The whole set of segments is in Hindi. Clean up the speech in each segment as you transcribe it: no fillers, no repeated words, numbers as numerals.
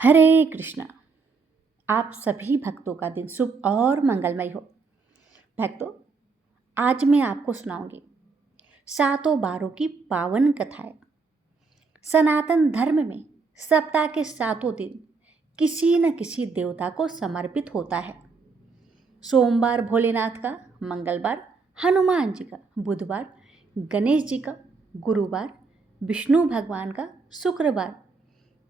हरे कृष्णा। आप सभी भक्तों का दिन शुभ और मंगलमय हो। भक्तों, आज मैं आपको सुनाऊंगी सातों बारों की पावन कथाएं। सनातन धर्म में सप्ताह के सातों दिन किसी न किसी देवता को समर्पित होता है। सोमवार भोलेनाथ का, मंगलवार हनुमान जी का, बुधवार गणेश जी का, गुरुवार विष्णु भगवान का, शुक्रवार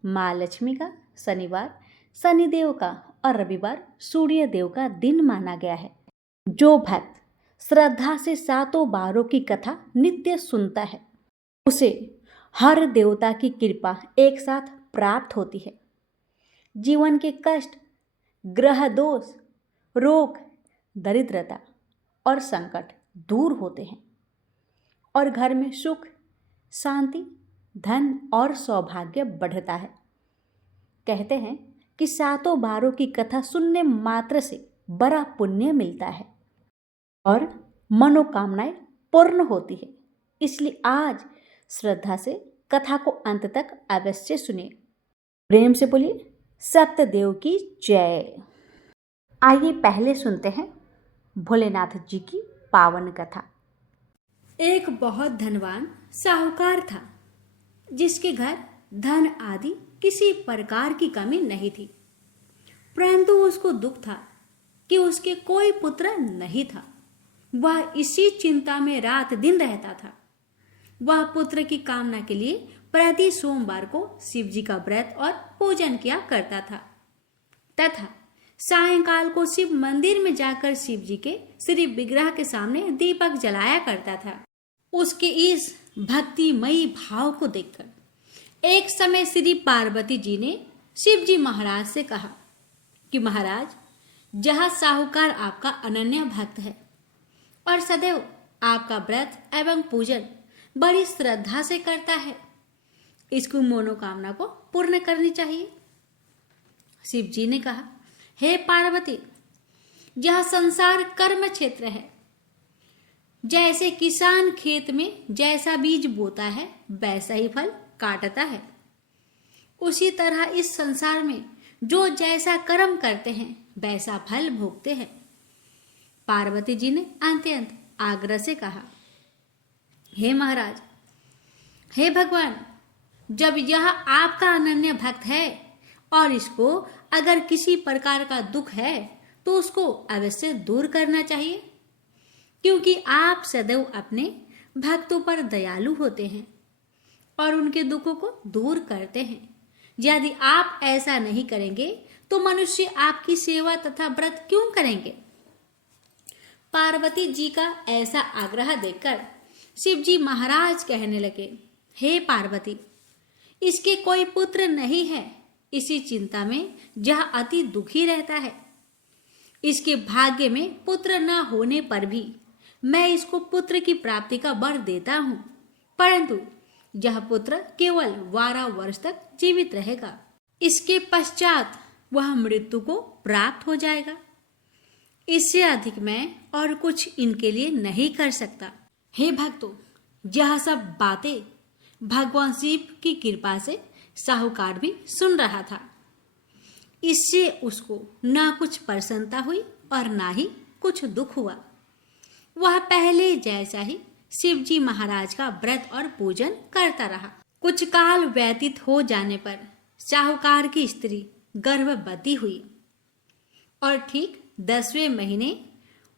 माँ लक्ष्मी का, शनिवार शनिदेव का और रविवार सूर्य देव का दिन माना गया है। जो भक्त श्रद्धा से सातों बारों की कथा नित्य सुनता है उसे हर देवता की कृपा एक साथ प्राप्त होती है। जीवन के कष्ट, ग्रह दोष, रोग, दरिद्रता और संकट दूर होते हैं और घर में सुख, शांति, धन और सौभाग्य बढ़ता है। कहते हैं कि सातों बारों की कथा सुनने मात्र से बड़ा पुण्य मिलता है और मनोकामनाएं पूर्ण होती है। इसलिए आज श्रद्धा से कथा को अंत तक अवश्य सुनिए। प्रेम से बोलिए सत्यदेव की जय। आइए पहले सुनते हैं भोलेनाथ जी की पावन कथा। एक बहुत धनवान साहूकार था जिसके घर धन आदि किसी प्रकार की कमी नहीं थी, परंतु उसको दुख था कि उसके कोई पुत्र नहीं था। वह इसी चिंता में रात दिन रहता था। वह पुत्र की कामना के लिए प्रति सोमवार को शिव जी का व्रत और पूजन किया करता था तथा सायंकाल को शिव मंदिर में जाकर शिव जी के श्री विग्रह के सामने दीपक जलाया करता था। उसके इस भक्तिमयी भाव को देखकर एक समय श्री पार्वती जी ने शिव जी महाराज से कहा कि महाराज, जहाँ साहूकार आपका अनन्य भक्त है और सदैव आपका व्रत एवं पूजन बड़ी श्रद्धा से करता है, इसको मनोकामना को पूर्ण करनी चाहिए। शिव जी ने कहा, हे पार्वती, यह संसार कर्म क्षेत्र है। जैसे किसान खेत में जैसा बीज बोता है वैसा ही फल काटता है, उसी तरह इस संसार में जो जैसा कर्म करते हैं वैसा फल भोगते हैं। पार्वती जी ने अत्यंत आग्रह से कहा, हे महाराज, हे भगवान, जब यह आपका अनन्य भक्त है और इसको अगर किसी प्रकार का दुख है तो उसको अवश्य दूर करना चाहिए, क्योंकि आप सदैव अपने भक्तों पर दयालु होते हैं और उनके दुखों को दूर करते हैं। यदि आप ऐसा नहीं करेंगे तो मनुष्य आपकी सेवा तथा व्रत क्यों करेंगे? पार्वती जी का ऐसा आग्रह देखकर शिव जी महाराज कहने लगे, हे पार्वती, इसके कोई पुत्र नहीं है, इसी चिंता में यह अति दुखी रहता है। इसके भाग्य में पुत्र न होने पर भी मैं इसको पुत्र की प्राप्ति का वर देता हूं, परंतु यह पुत्र केवल 12 वर्ष तक जीवित रहेगा। इसके पश्चात वह मृत्यु को प्राप्त हो जाएगा। इससे अधिक मैं और कुछ इनके लिए नहीं कर सकता। हे भक्तों, यह सब बातें भगवान शिव की कृपा से साहूकार भी सुन रहा था। इससे उसको ना कुछ प्रसन्नता हुई और ना ही कुछ दुख हुआ। वह पहले जैसा ही शिव जी महाराज का व्रत और पूजन करता रहा। कुछ काल व्यतीत हो जाने पर साहूकार की स्त्री गर्भवती हुई और ठीक 10वें महीने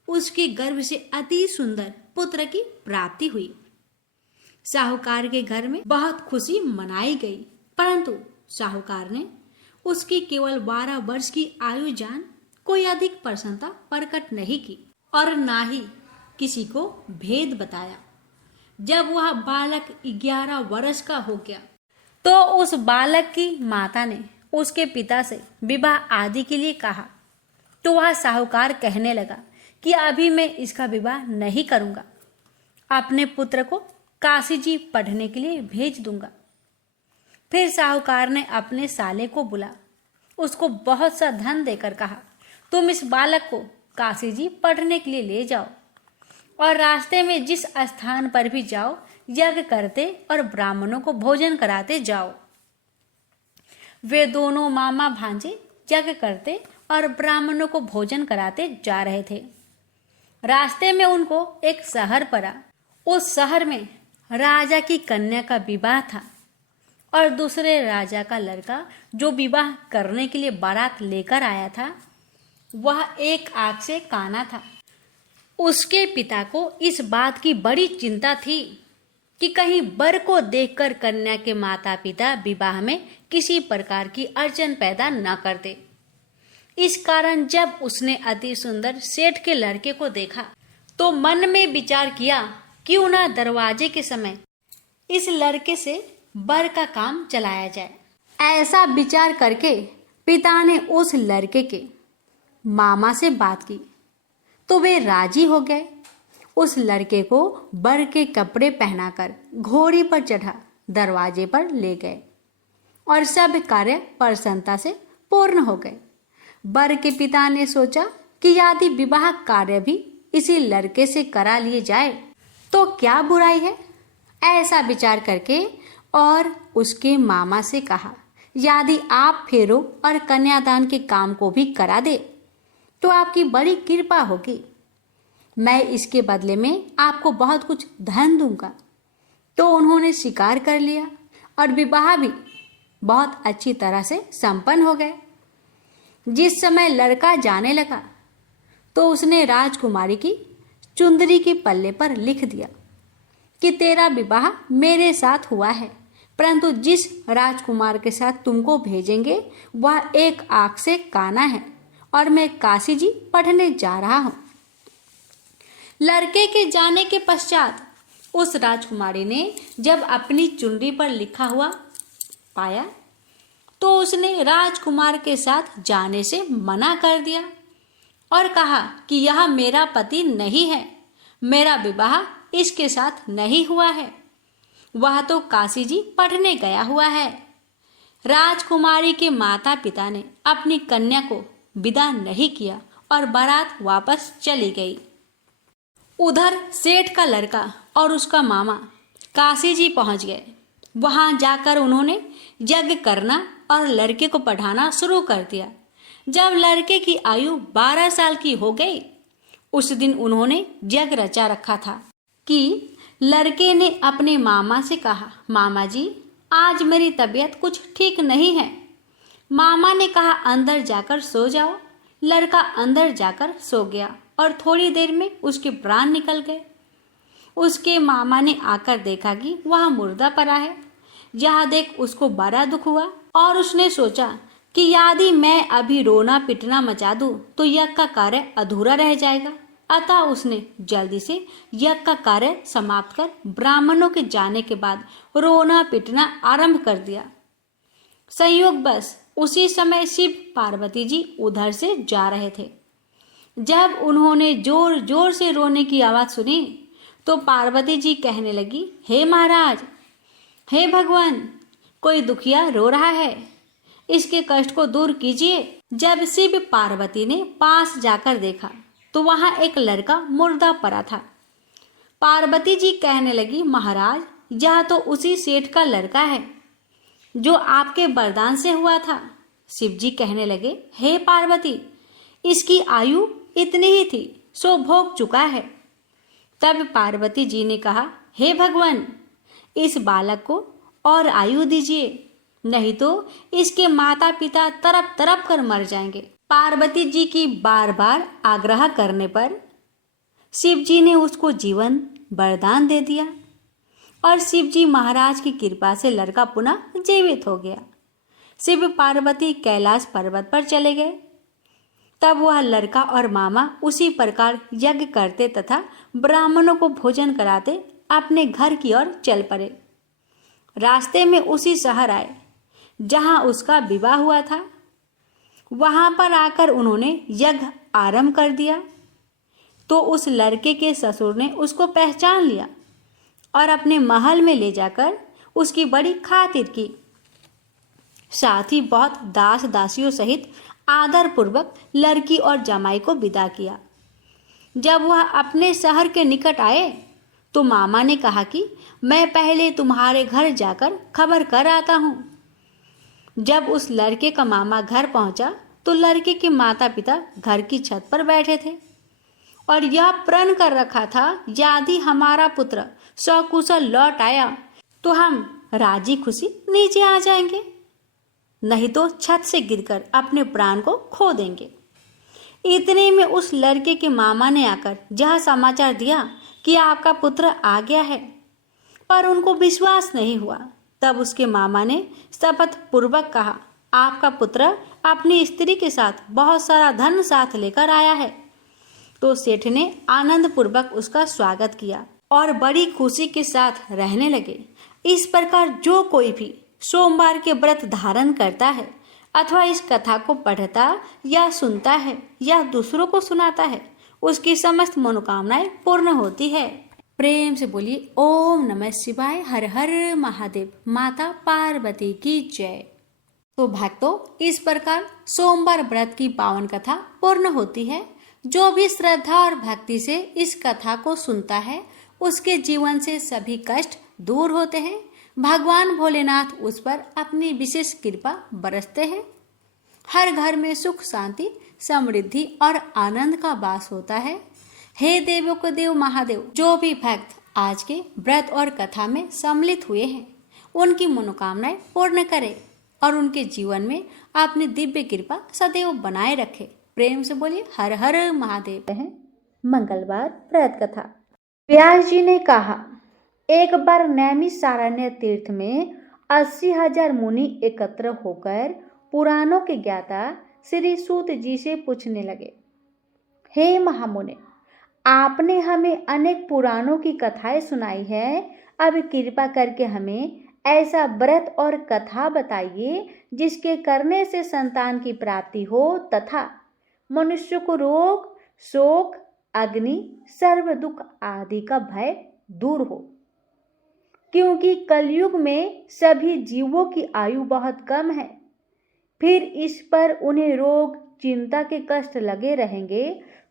उसके गर्भ से अति सुंदर पुत्र की प्राप्ति हुई। साहूकार के घर में बहुत खुशी मनाई गई, परंतु साहूकार ने उसकी केवल 12 वर्ष की आयु जान कोई अधिक प्रसन्नता प्रकट नहीं की और ना ही किसी को भेद बताया। जब वह बालक 11 वर्ष का हो गया तो उस बालक की माता ने उसके पिता से विवाह आदि के लिए कहा, तो वह साहूकार कहने लगा कि अभी मैं इसका विवाह नहीं करूंगा, अपने पुत्र को काशी जी पढ़ने के लिए भेज दूंगा। फिर साहूकार ने अपने साले को बुला उसको बहुत सा धन देकर कहा, तुम इस बालक को काशी जी पढ़ने के लिए ले जाओ और रास्ते में जिस स्थान पर भी जाओ यज्ञ करते और ब्राह्मणों को भोजन कराते जाओ। वे दोनों मामा भांजे यज्ञ करते और ब्राह्मणों को भोजन कराते जा रहे थे। रास्ते में उनको एक शहर पड़ा। उस शहर में राजा की कन्या का विवाह था और दूसरे राजा का लड़का जो विवाह करने के लिए बारात लेकर आया था वह एक आंख से काना था। उसके पिता को इस बात की बड़ी चिंता थी कि कहीं वर को देखकर कन्या के माता पिता विवाह में किसी प्रकार की अड़चन पैदा न कर दे। इस कारण जब उसने अति सुंदर सेठ के लड़के को देखा तो मन में विचार किया क्यों ना दरवाजे के समय इस लड़के से वर का काम चलाया जाए। ऐसा विचार करके पिता ने उस लड़के के मामा से बात की तो वे राजी हो गए। उस लड़के को वर के कपड़े पहनाकर घोड़ी पर चढ़ा दरवाजे पर ले गए और सब कार्य प्रसन्नता से पूर्ण हो गए। वर के पिता ने सोचा कि यदि विवाह कार्य भी इसी लड़के से करा लिए जाए तो क्या बुराई है। ऐसा विचार करके और उसके मामा से कहा, यदि आप फेरों और कन्यादान के काम को भी करा दे तो आपकी बड़ी कृपा होगी। मैं इसके बदले में आपको बहुत कुछ धन दूंगा। तो उन्होंने स्वीकार कर लिया और विवाह भी बहुत अच्छी तरह से संपन्न हो गए। जिस समय लड़का जाने लगा तो उसने राजकुमारी की चुंदरी के पल्ले पर लिख दिया कि तेरा विवाह मेरे साथ हुआ है, परंतु जिस राजकुमार के साथ तुमको भेजेंगे वह एक आंख से काना है और मैं काशी जी पढ़ने जा रहा हूँ। लड़के के जाने के पश्चात उस राजकुमारी ने जब अपनी चुनरी पर लिखा हुआ पाया तो उसने राजकुमार के साथ जाने से मना कर दिया और कहा कि यह मेरा पति नहीं है, मेरा विवाह इसके साथ नहीं हुआ है, वह तो काशी जी पढ़ने गया हुआ है। राजकुमारी के माता पिता ने अपनी कन्या को विदा नहीं किया और बारात वापस चली गई। उधर सेठ का लड़का और उसका मामा काशी जी पहुंच गए। वहां जाकर उन्होंने यज्ञ करना और लड़के को पढ़ाना शुरू कर दिया। जब लड़के की आयु 12 साल की हो गई उस दिन उन्होंने यज्ञ रचा रखा था कि लड़के ने अपने मामा से कहा, मामा जी आज मेरी तबीयत कुछ ठीक नहीं है। मामा ने कहा अंदर जाकर सो जाओ। लड़का अंदर जाकर सो गया और थोड़ी देर में उसके प्राण निकल गए। उसके मामा ने आकर देखा कि वह मुर्दा पड़ा है। यह देख उसको बड़ा दुख हुआ और उसने सोचा कि यदि मैं अभी रोना पिटना मचा दूं तो यज्ञ का कार्य अधूरा रह जाएगा। अतः उसने जल्दी से यज्ञ का कार्य समाप्त कर ब्राह्मणों के जाने के बाद रोना पिटना आरंभ कर दिया। संयोग बस उसी समय शिव पार्वती जी उधर से जा रहे थे। जब उन्होंने जोर जोर से रोने की आवाज सुनी तो पार्वती जी कहने लगी, हे महाराज, हे भगवान, कोई दुखिया रो रहा है, इसके कष्ट को दूर कीजिए। जब शिव पार्वती ने पास जाकर देखा तो वहां एक लड़का मुर्दा पड़ा था। पार्वती जी कहने लगी, महाराज यह तो उसी सेठ का लड़का है जो आपके वरदान से हुआ था। शिव जी कहने लगे, हे पार्वती, इसकी आयु इतनी ही थी सो भोग चुका है। तब पार्वती जी ने कहा, हे भगवान, इस बालक को और आयु दीजिए, नहीं तो इसके माता पिता तड़प तड़प कर मर जाएंगे। पार्वती जी की बार बार आग्रह करने पर शिव जी ने उसको जीवन वरदान दे दिया और शिव जी महाराज की कृपा से लड़का पुनः जीवित हो गया। शिव पार्वती कैलाश पर्वत पर चले गए। तब वह लड़का और मामा उसी प्रकार यज्ञ करते तथा ब्राह्मणों को भोजन कराते अपने घर की ओर चल पड़े। रास्ते में उसी शहर आए जहां उसका विवाह हुआ था। वहां पर आकर उन्होंने यज्ञ आरंभ कर दिया तो उस लड़के के ससुर ने उसको पहचान लिया और अपने महल में ले जाकर उसकी बड़ी खातिर की। साथ ही बहुत दास दासियों सहित आदर पूर्वक लड़की और जमाई को विदा किया। जब वह अपने शहर के निकट आए तो मामा ने कहा कि मैं पहले तुम्हारे घर जाकर खबर कर आता हूँ। जब उस लड़के का मामा घर पहुंचा तो लड़के के माता पिता घर की छत पर बैठे थे और यह प्रण कर रखा था, यदि हमारा पुत्र सकुशल लौट आया तो हम राजी खुशी नीचे आ जाएंगे, नहीं तो छत से गिरकर अपने प्राण को खो देंगे। इतने में उस लड़के के मामा ने आकर यह समाचार दिया कि आपका पुत्र आ गया है, पर उनको विश्वास नहीं हुआ। तब उसके मामा ने शपथ पूर्वक कहा, आपका पुत्र अपनी स्त्री के साथ बहुत सारा धन साथ लेकर आया है। तो सेठ ने आनंद पूर्वक उसका स्वागत किया और बड़ी खुशी के साथ रहने लगे। इस प्रकार जो कोई भी सोमवार के व्रत धारण करता है अथवा इस कथा को पढ़ता या सुनता है या दूसरों को सुनाता है, उसकी समस्त मनोकामनाएं पूर्ण होती है। प्रेम से बोलिए ओम नमः शिवाय, हर हर महादेव, माता पार्वती की जय। तो भक्तों, इस प्रकार सोमवार व्रत की पावन कथा पूर्ण होती है। जो भी श्रद्धा और भक्ति से इस कथा को सुनता है उसके जीवन से सभी कष्ट दूर होते हैं। भगवान भोलेनाथ उस पर अपनी विशेष कृपा बरसते हैं। हर घर में सुख शांति समृद्धि और आनंद का वास होता है। हे देवों के देव महादेव, जो भी भक्त आज के व्रत और कथा में सम्मिलित हुए हैं उनकी मनोकामनाएं पूर्ण करे और उनके जीवन में अपनी दिव्य कृपा सदैव बनाए रखे। प्रेम से बोलिए हर हर महादेव। मंगलवार व्रत कथा। व्यास जी ने कहा, एक बार नैमिषारण्य तीर्थ में 80,000 मुनि एकत्र होकर पुराणों के ज्ञाता श्री सूत जी से पूछने लगे, हे महामुने, आपने हमें अनेक पुराणों की कथाएं सुनाई है, अब कृपा करके हमें ऐसा व्रत और कथा बताइए जिसके करने से संतान की प्राप्ति हो तथा मनुष्य को रोग शोक अग्नि सर्व दुख आदि का भय दूर हो। क्योंकि कलयुग में सभी जीवों की आयु बहुत कम है, फिर इस पर उन्हें रोग चिंता के कष्ट लगे रहेंगे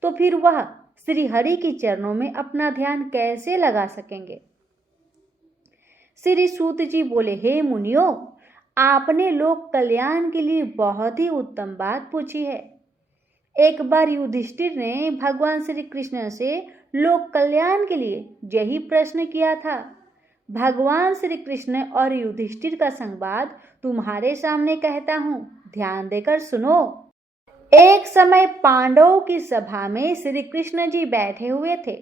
तो फिर वह श्री हरि के चरणों में अपना ध्यान कैसे लगा सकेंगे। श्री सूत जी बोले, हे मुनियों, आपने लोक कल्याण के लिए बहुत ही उत्तम बात पूछी है। एक बार युधिष्ठिर ने भगवान श्री कृष्ण से लोक कल्याण के लिए यही प्रश्न किया था। भगवान श्री कृष्ण और युधिष्ठिर का संवाद तुम्हारे सामने कहता हूँ, ध्यान देकर सुनो। एक समय पांडवों की सभा में श्री कृष्ण जी बैठे हुए थे।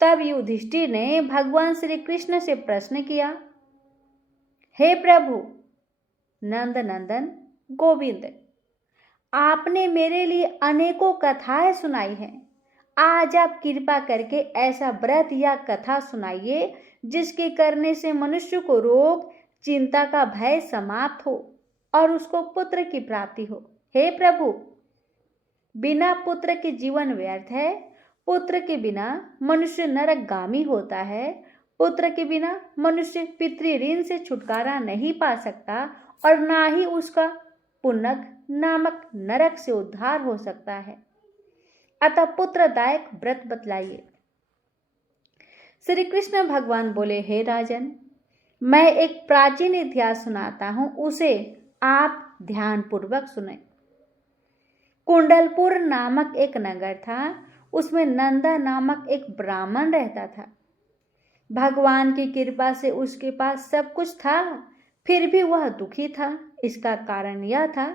तब युधिष्ठिर ने भगवान श्री कृष्ण से प्रश्न किया, हे प्रभु नंद नंदन गोविंद, आपने मेरे लिए अनेकों कथाएं सुनाई हैं। आज आप कृपा करके ऐसा व्रत या कथा सुनाइए जिसके करने से मनुष्य को रोग चिंता का भय समाप्त हो और उसको पुत्र की प्राप्ति हो। हे प्रभु, बिना पुत्र के जीवन व्यर्थ है। पुत्र के बिना मनुष्य नरकगामी होता है। पुत्र के बिना मनुष्य पितृ ऋण से छुटकारा नहीं पा सकता और ना ही उसका पुनक नामक नरक से उद्धार हो सकता है। अतः पुत्रदायक व्रत बतलाइए। श्री कृष्ण भगवान बोले, हे राजन, मैं एक प्राचीन इतिहास सुनाता हूं, उसे आप ध्यान पूर्वक सुने। कुंडलपुर नामक एक नगर था, उसमें नंदा नामक एक ब्राह्मण रहता था। भगवान की कृपा से उसके पास सब कुछ था, फिर भी वह दुखी था। इसका कारण यह था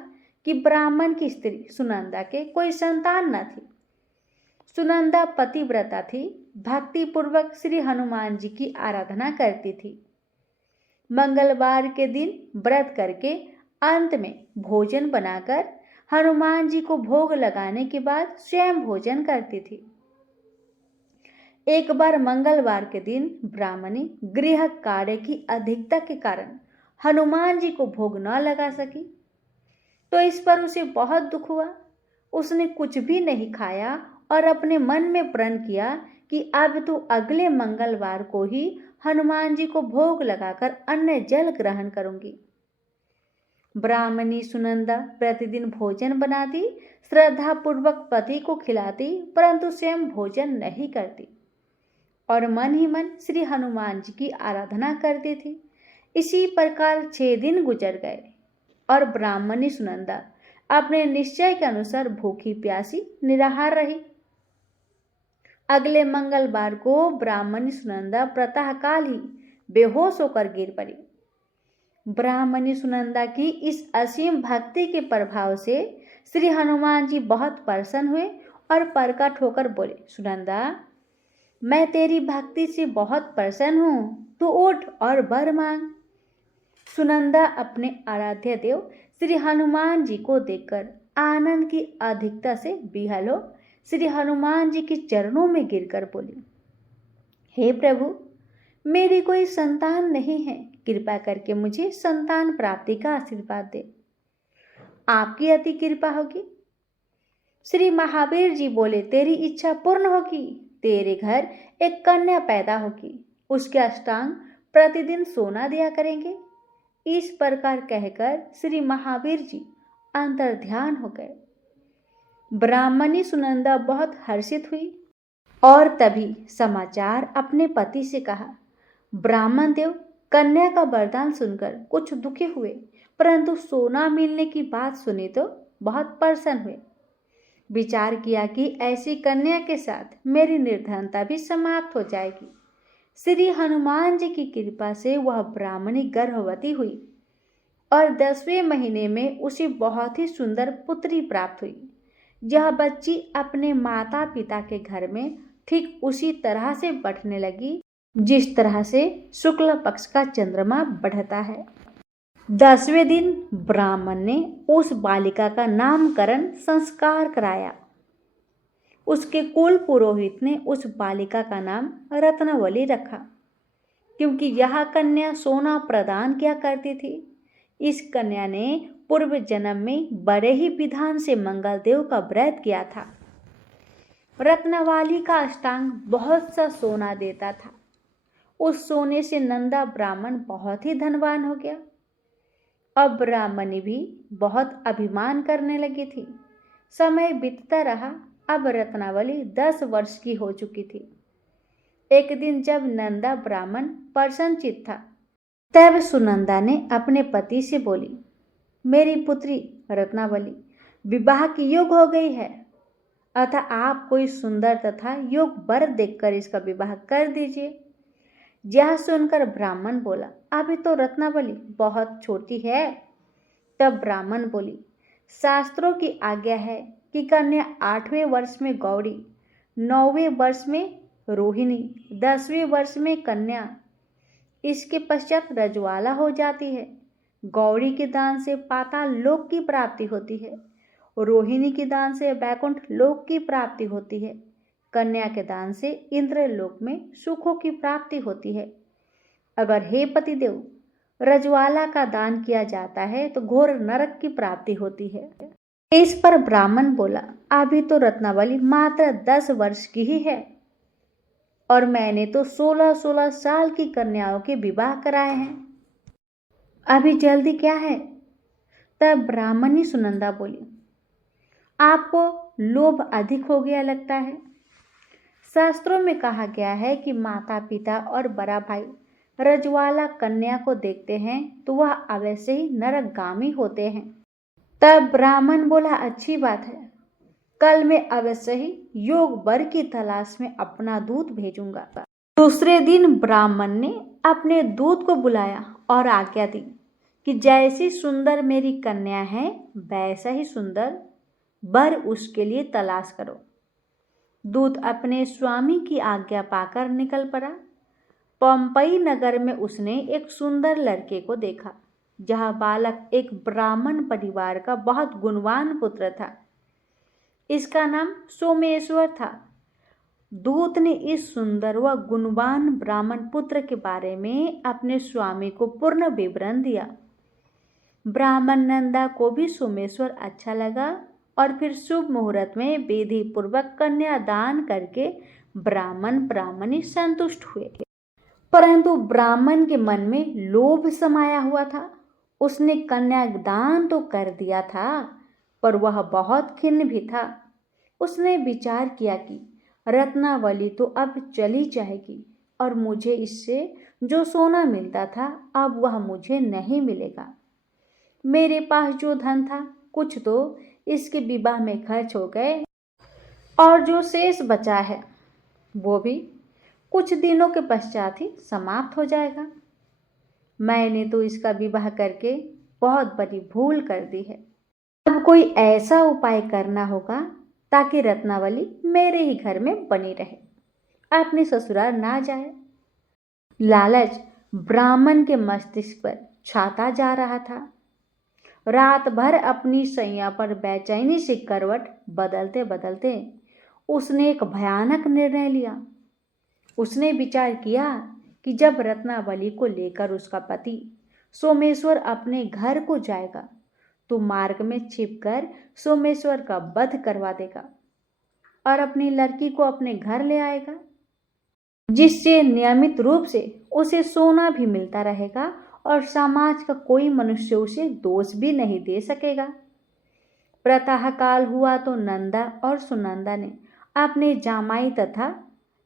कि ब्राह्मण की स्त्री सुनंदा के कोई संतान न थी। सुनंदा पतिव्रता थी, भक्ति पूर्वक श्री हनुमान जी की आराधना करती थी। मंगलवार के दिन व्रत करके अंत में भोजन बनाकर हनुमान जी को भोग लगाने के बाद स्वयं भोजन करती थी। एक बार मंगलवार के दिन ब्राह्मणी गृह कार्य की अधिकता के कारण हनुमान जी को भोग न लगा सकी, तो इस पर उसे बहुत दुख हुआ। उसने कुछ भी नहीं खाया और अपने मन में प्रण किया कि अब तो अगले मंगलवार को ही हनुमान जी को भोग लगाकर अन्न जल ग्रहण करूंगी। ब्राह्मणी सुनंदा प्रतिदिन भोजन बनाती, श्रद्धा पूर्वक पति को खिलाती, परंतु स्वयं भोजन नहीं करती और मन ही मन श्री हनुमान जी की आराधना करती थी। इसी प्रकार 6 दिन गुजर गए और ब्राह्मणी सुनंदा अपने निश्चय के अनुसार भूखी प्यासी निराहार रही। अगले मंगलवार को ब्राह्मणी सुनंदा प्रातःकाल ही बेहोश होकर गिर पड़ी। ब्राह्मणी सुनंदा की इस असीम भक्ति के प्रभाव से श्री हनुमान जी बहुत प्रसन्न हुए और प्रकट होकर बोले, सुनंदा, मैं तेरी भक्ति से बहुत प्रसन्न हूँ, तू उठ और वर मांग। सुनंदा अपने आराध्य देव श्री हनुमान जी को देखकर आनंद की अधिकता से बिहल हो श्री हनुमान जी के चरणों में गिरकर बोली, हे प्रभु, मेरी कोई संतान नहीं है, कृपा करके मुझे संतान प्राप्ति का आशीर्वाद दे। आपकी अति कृपा होगी। श्री महावीर जी बोले, तेरी इच्छा पूर्ण होगी, तेरे घर एक कन्या पैदा होगी, उसके अष्टांग प्रतिदिन सोना दिया करेंगे। इस प्रकार कहकर श्री महावीर जी अंतर ध्यान हो गए। ब्राह्मणी सुनंदा बहुत हर्षित हुई और तभी समाचार अपने पति से कहा। ब्राह्मण देव कन्या का वरदान सुनकर कुछ दुखी हुए, परंतु सोना मिलने की बात सुनी तो बहुत प्रसन्न हुए। विचार किया कि ऐसी कन्या के साथ मेरी निर्धनता भी समाप्त हो जाएगी। श्री हनुमान जी की कृपा से वह ब्राह्मणी गर्भवती हुई और 10वें महीने में उसे बहुत ही सुंदर पुत्री प्राप्त हुई। यह बच्ची अपने माता पिता के घर में ठीक उसी तरह से बढ़ने लगी जिस तरह से शुक्ल पक्ष का चंद्रमा बढ़ता है। 10वें दिन ब्राह्मण ने उस बालिका का नामकरण संस्कार कराया। उसके कुल पुरोहित ने उस बालिका का नाम रत्नावली रखा, क्योंकि यह कन्या सोना प्रदान किया करती थी। इस कन्या ने पूर्व जन्म में बड़े ही विधान से मंगलदेव का व्रत किया था। रत्नावली का अष्टांग बहुत सा सोना देता था। उस सोने से नंदा ब्राह्मण बहुत ही धनवान हो गया। अब ब्राह्मणी भी बहुत अभिमान करने लगी थी। समय बीतता रहा। अब रत्नावली 10 वर्ष की हो चुकी थी। एक दिन जब नंदा ब्राह्मण प्रसन्नचित्त था, तब सुनंदा ने अपने पति से बोली, मेरी पुत्री रत्नावली विवाह की योग हो गई है, अतः आप कोई सुंदर तथा योग वर देखकर इसका विवाह कर दीजिए। यह सुनकर ब्राह्मण बोला, अभी तो रत्नावली बहुत छोटी है। तब ब्राह्मण बोली, शास्त्रों की आज्ञा है कि कन्या 8वें वर्ष में गौरी, 9वें वर्ष में रोहिणी, 10वें वर्ष में कन्या, इसके पश्चात रजवाला हो जाती है। गौरी के दान से पाताल लोक की प्राप्ति होती है, रोहिणी के दान से वैकुंठ लोक की प्राप्ति होती है, कन्या के दान से इंद्र लोक में सुखों की प्राप्ति होती है। अगर हे पतिदेव रजवाला का दान किया जाता है तो घोर नरक की प्राप्ति होती है। इस पर ब्राह्मण बोला, अभी तो रत्नावली मात्र 10 वर्ष की ही है और मैंने तो 16-16 साल की कन्याओं के विवाह कराए हैं, अभी जल्दी क्या है। तब ब्राह्मणी सुनंदा बोली, आपको लोभ अधिक हो गया लगता है। शास्त्रों में कहा गया है कि माता पिता और बड़ा भाई रजवाला कन्या को देखते हैं तो वह अवश्य ही नरकगामी होते हैं। तब ब्राह्मण बोला, अच्छी बात है, कल मैं अवश्य ही योग वर की तलाश में अपना दूत भेजूंगा। दूसरे दिन ब्राह्मण ने अपने दूत को बुलाया और आज्ञा दी कि जैसी सुंदर मेरी कन्या है वैसा ही सुंदर वर उसके लिए तलाश करो। दूत अपने स्वामी की आज्ञा पाकर निकल पड़ा। पंपई नगर में उसने एक सुंदर लड़के को देखा। यह बालक एक ब्राह्मण परिवार का बहुत गुणवान पुत्र था। इसका नाम सोमेश्वर था। दूत ने इस सुंदर व गुणवान ब्राह्मण पुत्र के बारे में अपने स्वामी को पूर्ण विवरण दिया। ब्राह्मण नंदा को भी सोमेश्वर अच्छा लगा और फिर शुभ मुहूर्त में विधि पूर्वक कन्या दान करके ब्राह्मणी संतुष्ट हुए। परंतु ब्राह्मण के मन में लोभ समाया हुआ था। उसने कन्या दान तो कर दिया था, पर वह बहुत खिन्न भी था। उसने विचार किया कि रत्नावली तो अब चली जाएगी, और मुझे इससे जो सोना मिलता था अब वह मुझे नहीं मिलेगा। मेरे पास जो धन था कुछ तो इसके विवाह में खर्च हो गए और जो शेष बचा है वो भी कुछ दिनों के पश्चात ही समाप्त हो जाएगा। मैंने तो इसका विवाह करके बहुत बड़ी भूल कर दी है। अब कोई ऐसा उपाय करना होगा ताकि रत्नावली मेरे ही घर में बनी रहे, अपने ससुराल ना जाए। लालच ब्राह्मण के मस्तिष्क पर छाता जा रहा था। रात भर अपनी सैया पर बेचैनी से करवट बदलते बदलते उसने एक भयानक निर्णय लिया। उसने विचार किया कि जब रत्नावली को लेकर उसका पति सोमेश्वर अपने घर को जाएगा तो मार्ग में छिपकर सोमेश्वर का वध करवा देगा और अपनी लड़की को अपने घर ले आएगा, जिससे नियमित रूप से उसे सोना भी मिलता रहेगा और समाज का कोई मनुष्य उसे दोष भी नहीं दे सकेगा। प्रातःकाल हुआ तो नंदा और सुनंदा ने अपने जामाई तथा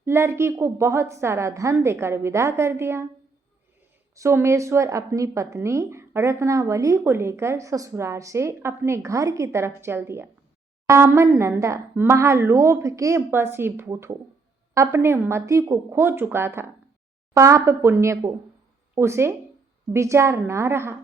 लड़की को बहुत सारा धन देकर विदा कर दिया। सोमेश्वर अपनी पत्नी रत्नावली को लेकर ससुराल से अपने घर की तरफ चल दिया। ब्राह्मण नंदा महालोभ के वशीभूत हो अपने मति को खो चुका था। पाप पुण्य को उसे विचार ना रहा।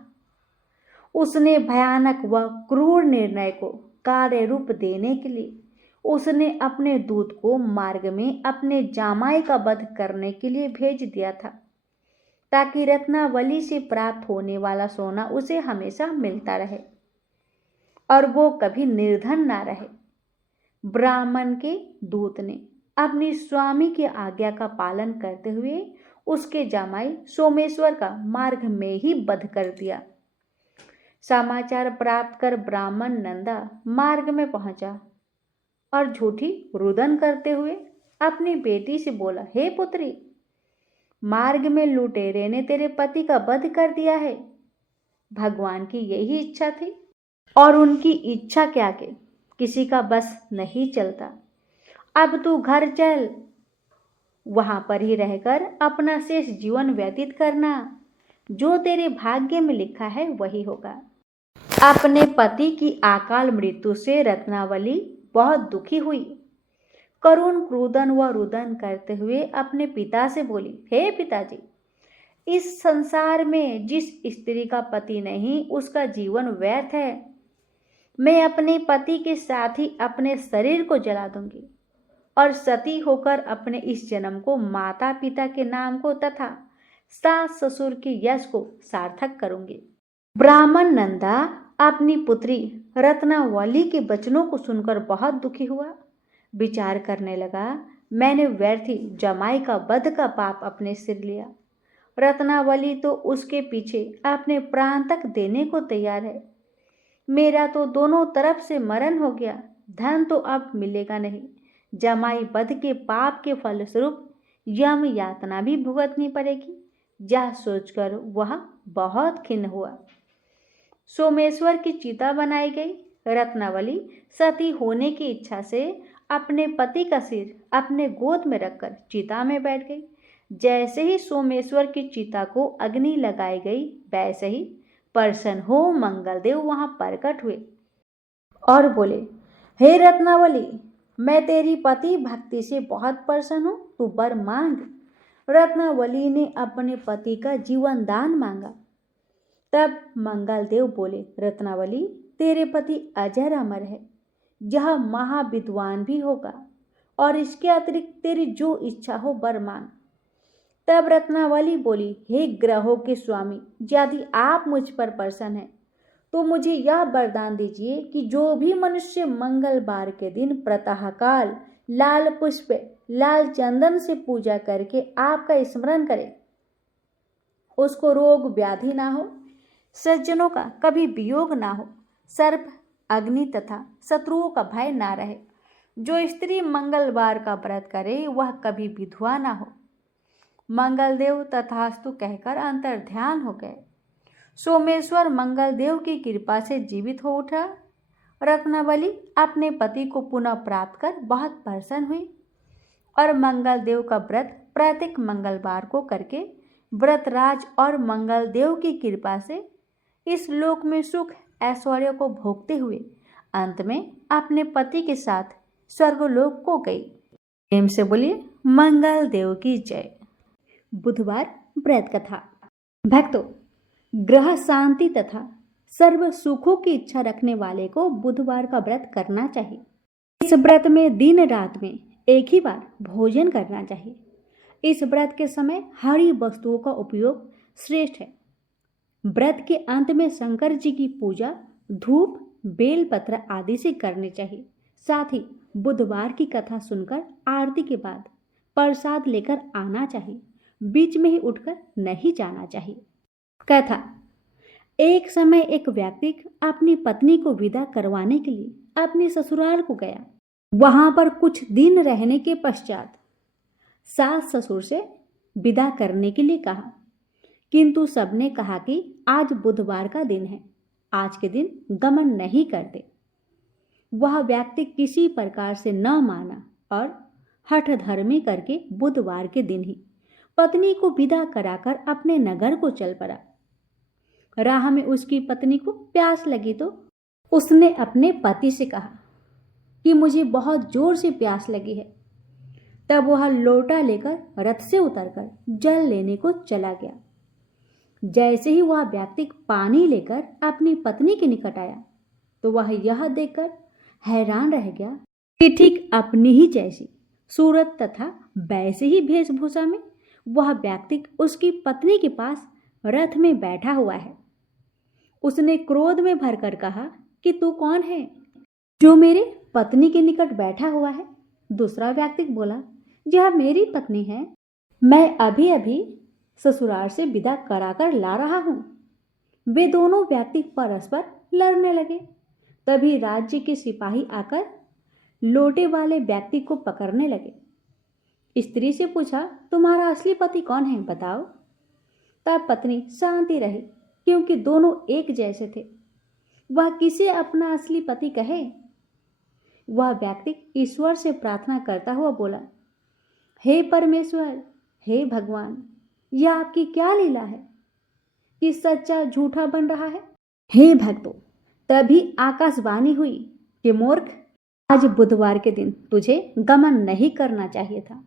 उसने भयानक व क्रूर निर्णय को कार्य रूप देने के लिए उसने अपने दूत को मार्ग में अपने जामाई का वध करने के लिए भेज दिया था, ताकि रत्नावली से प्राप्त होने वाला सोना उसे हमेशा मिलता रहे और वो कभी निर्धन ना रहे। ब्राह्मण के दूत ने अपनी स्वामी की आज्ञा का पालन करते हुए उसके जामाई सोमेश्वर का मार्ग में ही वध कर दिया। समाचार प्राप्त कर ब्राह्मण नंदा मार्ग में पहुंचा और झूठी रुदन करते हुए अपनी बेटी से बोला, हे पुत्री, मार्ग में लुटेरे ने तेरे पति का वध कर दिया है। भगवान की यही इच्छा थी और उनकी इच्छा के आगे किसी का बस नहीं चलता। अब तू घर चल, वहां पर ही रहकर अपना शेष जीवन व्यतीत करना। जो तेरे भाग्य में लिखा है वही होगा। अपने पति की अकाल मृत्यु से रत्नावली बहुत दुखी हुई। करुण क्रुदन व रुदन करते हुए अपने पिता से बोली, हे पिताजी, इस संसार में जिस स्त्री का पति नहीं उसका जीवन व्यर्थ है। मैं अपने पति के साथ ही अपने शरीर को जला दूंगी और सती होकर अपने इस जन्म को माता पिता के नाम को तथा सास ससुर के यश को सार्थक करूंगी। ब्राह्मण नंदा अपनी पुत्री रत्नावली के वचनों को सुनकर बहुत दुखी हुआ। विचार करने लगा, मैंने व्यर्थी जमाई का वध का पाप अपने सिर लिया। रत्नावली तो उसके पीछे अपने प्राण तक देने को तैयार है। मेरा तो दोनों तरफ से मरण हो गया। धन तो अब मिलेगा नहीं। जमाई वध के पाप के फलस्वरूप यम यातना भी भुगतनी पड़ेगी। यह सोचकर वह बहुत खिन्न हुआ। सोमेश्वर की चिता बनाई गई। रत्नावली सती होने की इच्छा से अपने पति का सिर अपने गोद में रखकर चिता में बैठ गई। जैसे ही सोमेश्वर की चिता को अग्नि लगाई गई वैसे ही प्रसन्न हो मंगलदेव वहां प्रकट हुए और बोले, हे रत्नावली, मैं तेरी पति भक्ति से बहुत प्रसन्न हूं, तू वर मांग। रत्नावली ने अपने पति का जीवन दान मांगा। तब मंगलदेव बोले, रत्नावली, तेरे पति अजर अमर है, यह महाविद्वान भी होगा और इसके अतिरिक्त तेरी जो इच्छा हो वर मांग। तब रत्नावली बोली, हे ग्रहों के स्वामी, यदि आप मुझ पर प्रसन्न हैं तो मुझे यह वरदान दीजिए कि जो भी मनुष्य मंगलवार के दिन प्रातःकाल लाल पुष्प लाल चंदन से पूजा करके आपका स्मरण करे, उसको रोग व्याधि ना हो, सज्जनों का कभी वियोग ना हो, सर्प अग्नि तथा शत्रुओं का भय ना रहे। जो स्त्री मंगलवार का व्रत करे वह कभी विधवा ना हो। मंगलदेव तथास्तु कहकर अंतर ध्यान हो गए। सोमेश्वर मंगलदेव की कृपा से जीवित हो उठा। रत्नावली अपने पति को पुनः प्राप्त कर बहुत प्रसन्न हुई। और मंगल देव का व्रत प्रत्येक मंगलवार को करके व्रतराज और मंगल देव की कृपा से इस लोक में सुख ऐश्वर्य को भोगते हुए अंत में अपने पति के साथ स्वर्गलोक को गई। प्रेम से बोलिए मंगल देव की जय। बुधवार व्रत कथा। भक्तों, ग्रह शांति तथा सर्व सुखों की इच्छा रखने वाले को बुधवार का व्रत करना चाहिए। इस व्रत में दिन रात में एक ही बार भोजन करना चाहिए। इस व्रत के समय हरी वस्तुओं का उपयोग श्रेष्ठ है। व्रत के अंत में शंकर जी की पूजा धूप बेलपत्र आदि से करनी चाहिए। साथ ही बुधवार की कथा सुनकर आरती के बाद प्रसाद लेकर आना चाहिए। बीच में ही उठकर नहीं जाना चाहिए। कथा। एक समय एक व्यक्ति अपनी पत्नी को विदा करवाने के लिए अपने ससुराल को गया। वहां पर कुछ दिन रहने के पश्चात सास ससुर से विदा करने के लिए कहा, किंतु सबने कहा कि आज बुधवार का दिन है, आज के दिन गमन नहीं करते। वह व्यक्ति किसी प्रकार से न माना और हठ धर्मी करके बुधवार के दिन ही पत्नी को विदा कराकर अपने नगर को चल पड़ा। राह में उसकी पत्नी को प्यास लगी तो उसने अपने पति से कहा कि मुझे बहुत जोर से प्यास लगी है। तब वह लोटा लेकर रथ से उतरकर जल लेने को चला गया। जैसे ही वह व्यक्ति पानी लेकर अपनी पत्नी के निकट आया तो वह यह देखकर हैरान रह गया कि ठीक अपनी ही जैसी सूरत तथा वैसे ही वेशभूषा में वह व्यक्ति उसकी पत्नी के पास रथ में बैठा हुआ है। उसने क्रोध में भरकर कहा कि तू कौन है जो मेरे पत्नी के निकट बैठा हुआ है? दूसरा व्यक्ति बोला, यह मेरी पत्नी है, मैं अभी अभी ससुराल से विदा कराकर ला रहा हूं। वे दोनों व्यक्ति परस्पर लड़ने लगे। तभी राज्य के सिपाही आकर लोटे वाले व्यक्ति को पकड़ने लगे। स्त्री से पूछा, तुम्हारा असली पति कौन है, बताओ। तब पत्नी शांति रही, क्योंकि दोनों एक जैसे थे। वह किसे अपना असली पति कहे? वह व्यक्ति ईश्वर से प्रार्थना करता हुआ बोला, हे परमेश्वर, हे भगवान, यह आपकी क्या लीला है कि सच्चा झूठा बन रहा है? हे भक्तों, तभी आकाशवाणी हुई कि मूर्ख, आज बुधवार के दिन तुझे गमन नहीं करना चाहिए था।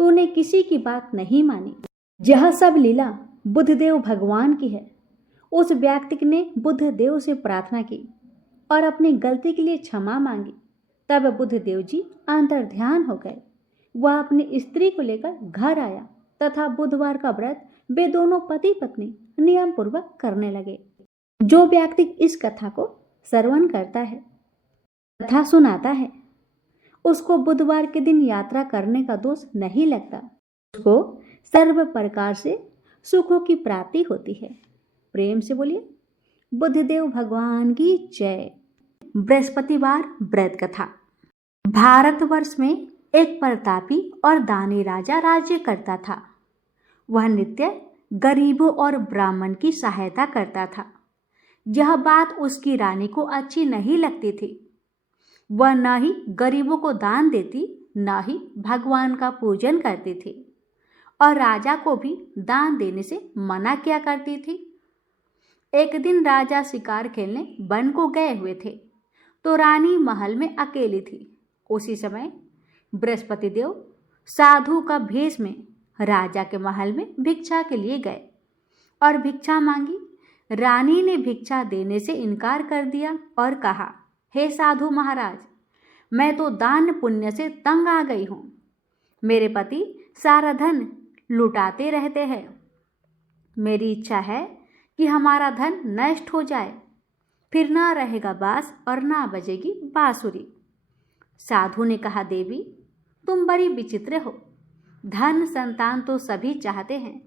तूने किसी की बात नहीं मानी। यह सब लीला बुद्धदेव भगवान की है। उस व्यक्ति ने बुद्धदेव से प्रार्थना की और अपनी गलती के लिए क्षमा मांगी। तब बुद्धदेव जी अंतर्ध्यान हो गए। वह अपनी स्त्री को लेकर घर आया तथा बुधवार का व्रत वे दोनों पति पत्नी नियम पूर्वक करने लगे। जो व्यक्ति इस कथा को श्रवण करता है, कथा सुनाता है, उसको बुधवार के दिन यात्रा करने का दोष नहीं लगता। उसको सर्व प्रकार से सुखों की प्राप्ति होती है। प्रेम से बोलिए बुद्धदेव भगवान की जय। बृहस्पतिवार व्रत कथा। भारतवर्ष में एक प्रतापी और दानी राजा राज्य करता था। वह नित्य गरीबों और ब्राह्मण की सहायता करता था। यह बात उसकी रानी को अच्छी नहीं लगती थी। वह न ही गरीबों को दान देती, न ही भगवान का पूजन करती थी और राजा को भी दान देने से मना किया करती थी। एक दिन राजा शिकार खेलने वन को गए हुए थे तो रानी महल में अकेली थी। उसी समय बृहस्पति देव साधु का भेष में राजा के महल में भिक्षा के लिए गए और भिक्षा मांगी। रानी ने भिक्षा देने से इनकार कर दिया और कहा, हे साधु महाराज, मैं तो दान पुण्य से तंग आ गई हूँ। मेरे पति सारा धन लुटाते रहते हैं। मेरी इच्छा है कि हमारा धन नष्ट हो जाए, फिर ना रहेगा बांस और ना बजेगी बांसुरी। साधु ने कहा, देवी, तुम बड़ी विचित्र हो। धन संतान तो सभी चाहते हैं,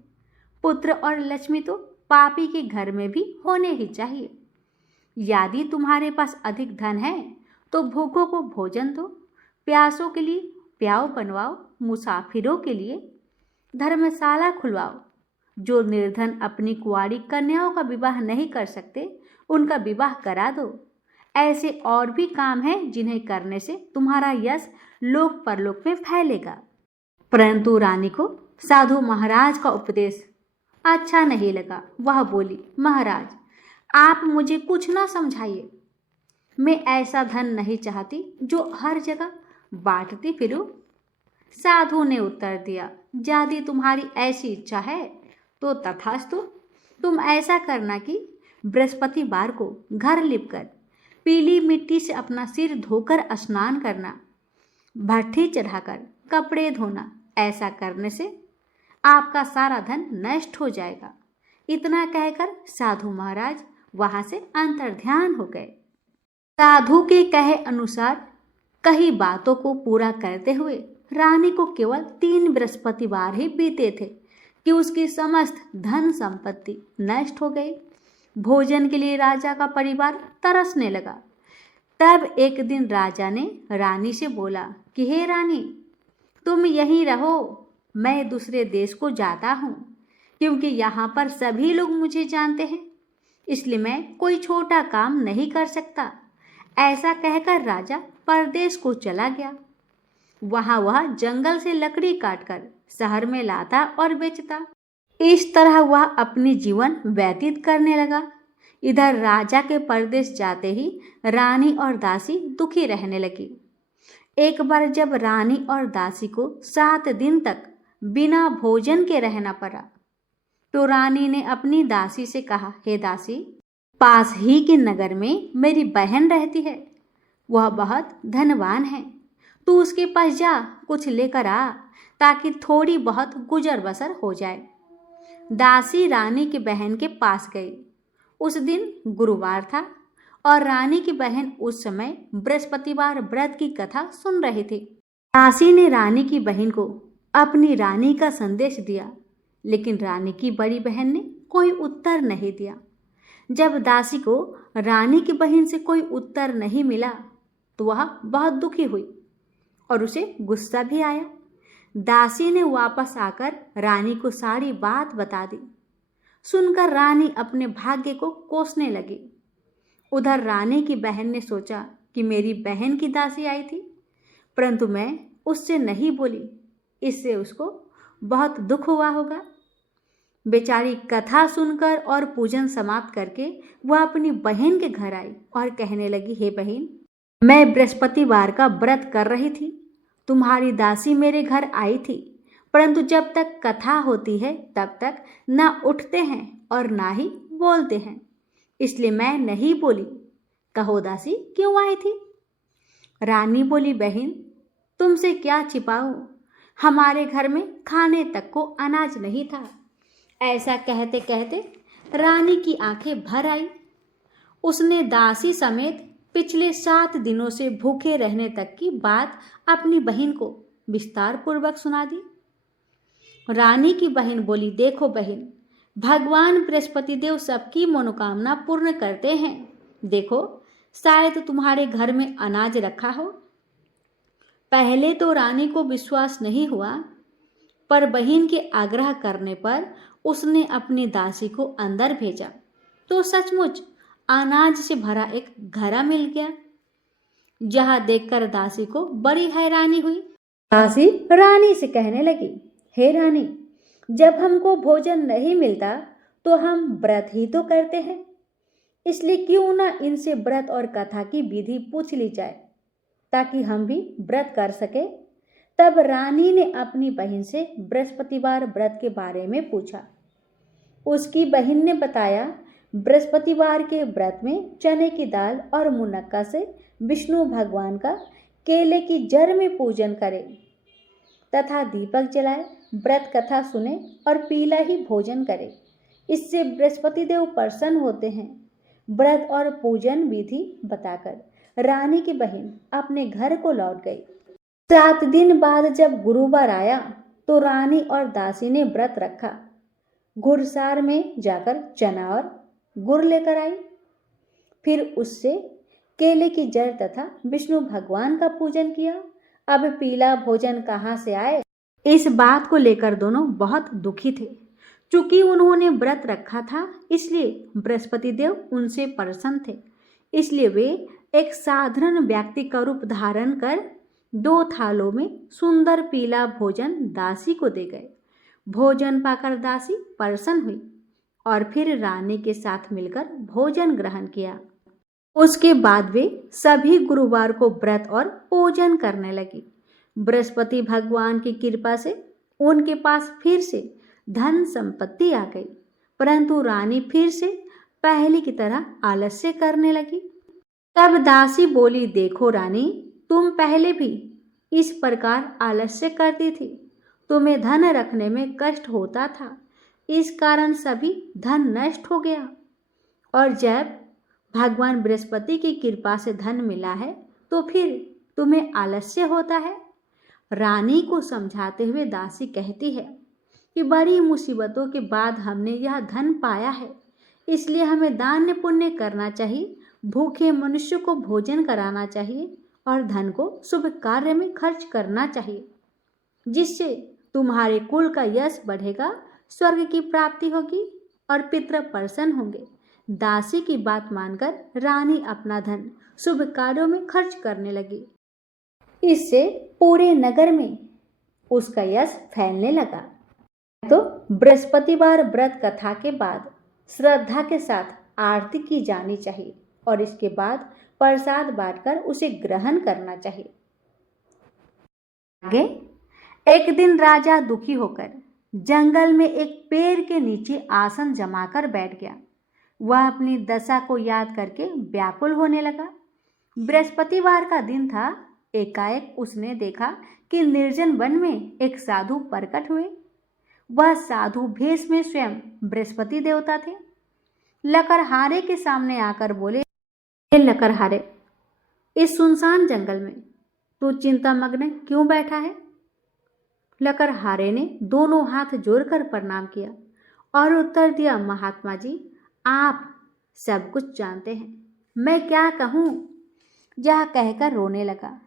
पुत्र और लक्ष्मी तो पापी के घर में भी होने ही चाहिए। यदि तुम्हारे पास अधिक धन है तो भूखों को भोजन दो, प्यासों के लिए प्याऊ बनवाओ, मुसाफिरों के लिए धर्मशाला खुलवाओ। जो निर्धन अपनी कुंवारी कन्याओं का विवाह नहीं कर सकते, उनका विवाह करा दो। ऐसे और भी काम हैं जिन्हें करने से तुम्हारा यश लोक परलोक में फैलेगा। परंतु रानी को साधु महाराज का उपदेश अच्छा नहीं लगा। वह बोली, महाराज, आप मुझे कुछ ना समझाइए। मैं ऐसा धन नहीं चाहती जो हर जगह बांटती फिरूं। साधु ने उत्तर दिया, यदि तुम्हारी ऐसी इच्छा है तो तथास्तु। तुम ऐसा करना कि बृहस्पतिवार को घर लिपकर पीली मिट्टी से अपना सिर धोकर स्नान करना, भट्ठी चढ़ाकर कपड़े धोना। ऐसा करने से आपका सारा धन नष्ट हो जाएगा। इतना कहकर साधु महाराज वहां से अंतर्ध्यान हो गए। साधु के कहे अनुसार कई बातों को पूरा करते हुए रानी को केवल 3 बृहस्पतिवार ही बीते थे कि उसकी समस्त धन संपत्ति नष्ट हो गई। भोजन के लिए राजा का परिवार तरसने लगा। तब एक दिन राजा ने रानी से बोला कि हे रानी, तुम यहीं रहो, मैं दूसरे देश को जाता हूँ, क्योंकि यहाँ पर सभी लोग मुझे जानते हैं, इसलिए मैं कोई छोटा काम नहीं कर सकता। ऐसा कहकर राजा परदेश को चला गया। वहाँ वह जंगल से लकड़ी काटकर शहर में लाता और बेचता। इस तरह वह अपनी जीवन व्यतीत करने लगा। इधर राजा के परदेश जाते ही रानी और दासी दुखी रहने लगी। एक बार जब रानी और दासी को 7 दिन तक बिना भोजन के रहना पड़ा, तो रानी ने अपनी दासी से कहा, हे दासी, पास ही के नगर में मेरी बहन रहती है, वह बहुत धनवान है, तू उसके पास जा, कुछ लेकर आ, ताकि थोड़ी बहुत गुजर बसर हो जाए। दासी रानी की बहन के पास गई। उस दिन गुरुवार था और रानी की बहन उस समय बृहस्पतिवार व्रत की कथा सुन रही थी। दासी ने रानी की बहन को अपनी रानी का संदेश दिया, लेकिन रानी की बड़ी बहन ने कोई उत्तर नहीं दिया। जब दासी को रानी की बहन से कोई उत्तर नहीं मिला तो वह बहुत दुखी हुई और उसे गुस्सा भी आया। दासी ने वापस आकर रानी को सारी बात बता दी। सुनकर रानी अपने भाग्य को कोसने लगी। उधर रानी की बहन ने सोचा कि मेरी बहन की दासी आई थी, परंतु मैं उससे नहीं बोली, इससे उसको बहुत दुख हुआ होगा। बेचारी कथा सुनकर और पूजन समाप्त करके वह अपनी बहन के घर आई और कहने लगी, हे बहन, मैं बृहस्पतिवार का व्रत कर रही थी, तुम्हारी दासी मेरे घर आई थी, परंतु जब तक कथा होती है तब तक ना उठते हैं और ना ही बोलते हैं, इसलिए मैं नहीं बोली। कहो दासी, क्यों आई थी? रानी बोली, बहन, तुमसे क्या छिपाऊं, हमारे घर में खाने तक को अनाज नहीं था। ऐसा कहते कहते रानी की आंखें भर आई। उसने दासी समेत पिछले 7 दिनों से भूखे रहने तक की बात अपनी बहन को विस्तार पूर्वक सुना दी। रानी की बहन बोली, देखो बहन, भगवान बृहस्पति देव सबकी मनोकामना पूर्ण करते हैं। देखो, शायद तुम्हारे घर में अनाज रखा हो। पहले तो रानी को विश्वास नहीं हुआ, पर बहन के आग्रह करने पर उसने अपनी दासी को अंदर भेजा तो सचमुच अनाज से भरा एक घड़ा मिल गया, जहां देखकर दासी को बड़ी हैरानी हुई। दासी रानी से कहने लगी, हे रानी, जब हमको भोजन नहीं मिलता तो हम व्रत ही तो करते हैं, इसलिए क्यों ना इनसे व्रत और कथा की विधि पूछ ली जाए ताकि हम भी व्रत कर सके। तब रानी ने अपनी बहन से बृहस्पतिवार व्रत के बारे में पूछा। उसकी बहन ने बताया, बृहस्पतिवार के व्रत में चने की दाल और मुनक्का से विष्णु भगवान का केले की जड़ में पूजन करें तथा दीपक जलाए, व्रत कथा सुने और पीला ही भोजन करें, इससे बृहस्पति देव प्रसन्न होते हैं। व्रत और पूजन विधि बताकर रानी की बहन अपने घर को लौट गई। 7 दिन बाद जब गुरुवार आया तो रानी और दासी ने व्रत रखा। घुड़सार में जाकर चना और गुड़ लेकर आई, फिर उससे केले की जड़ तथा विष्णु भगवान का पूजन किया। अब पीला भोजन कहाँ से आए, इस बात को लेकर दोनों बहुत दुखी थे। चूंकि उन्होंने व्रत रखा था, इसलिए बृहस्पति देव उनसे प्रसन्न थे, इसलिए वे एक साधारण व्यक्ति का रूप धारण कर 2 थालों में सुंदर पीला भोजन दासी को दे गए। भोजन पाकर दासी प्रसन्न हुई और फिर रानी के साथ मिलकर भोजन ग्रहण किया। उसके बाद वे सभी गुरुवार को व्रत और पूजन करने लगी। बृहस्पति भगवान की कृपा से उनके पास फिर से धन संपत्ति आ गई, परंतु रानी फिर से पहले की तरह आलस्य करने लगी। तब दासी बोली, देखो रानी, तुम पहले भी इस प्रकार आलस्य करती थी। तुम्हें धन रखने में कष्ट होता था, इस कारण सभी धन नष्ट हो गया। और जब भगवान बृहस्पति की कृपा से धन मिला है तो फिर तुम्हें आलस्य होता है। रानी को समझाते हुए दासी कहती है कि बड़ी मुसीबतों के बाद हमने यह धन पाया है, इसलिए हमें दान पुण्य करना चाहिए, भूखे मनुष्य को भोजन कराना चाहिए और धन को शुभ कार्य में खर्च करना चाहिए, जिससे तुम्हारे कुल का यश बढ़ेगा, स्वर्ग की प्राप्ति होगी और पितृ प्रसन्न होंगे। दासी की बात मानकर रानी अपना धन शुभ कार्यों में खर्च करने लगी। इससे पूरे नगर में उसका यश फैलने लगा। तो बृहस्पतिवार व्रत कथा के बाद श्रद्धा के साथ आरती की जानी चाहिए और इसके बाद प्रसाद बांटकर उसे ग्रहण करना चाहिए। आगे, एक दिन राजा दुखी होकर जंगल में एक पेड़ के नीचे आसन जमाकर बैठ गया। वह अपनी दशा को याद करके व्याकुल होने लगा। बृहस्पतिवार का दिन था। एकाएक उसने देखा कि निर्जन वन में एक साधु प्रकट हुए। वह साधु भेष में स्वयं बृहस्पति देवता थे। लकड़हारे के सामने आकर बोले, हे लकड़हारे, इस सुनसान जंगल में तू चिंतामग्न क्यों बैठा है? लकड़हारे ने दोनों हाथ जोड़कर प्रणाम किया और उत्तर दिया, महात्मा जी, आप सब कुछ जानते हैं, मैं क्या कहूँ? यह कहकर रोने लगा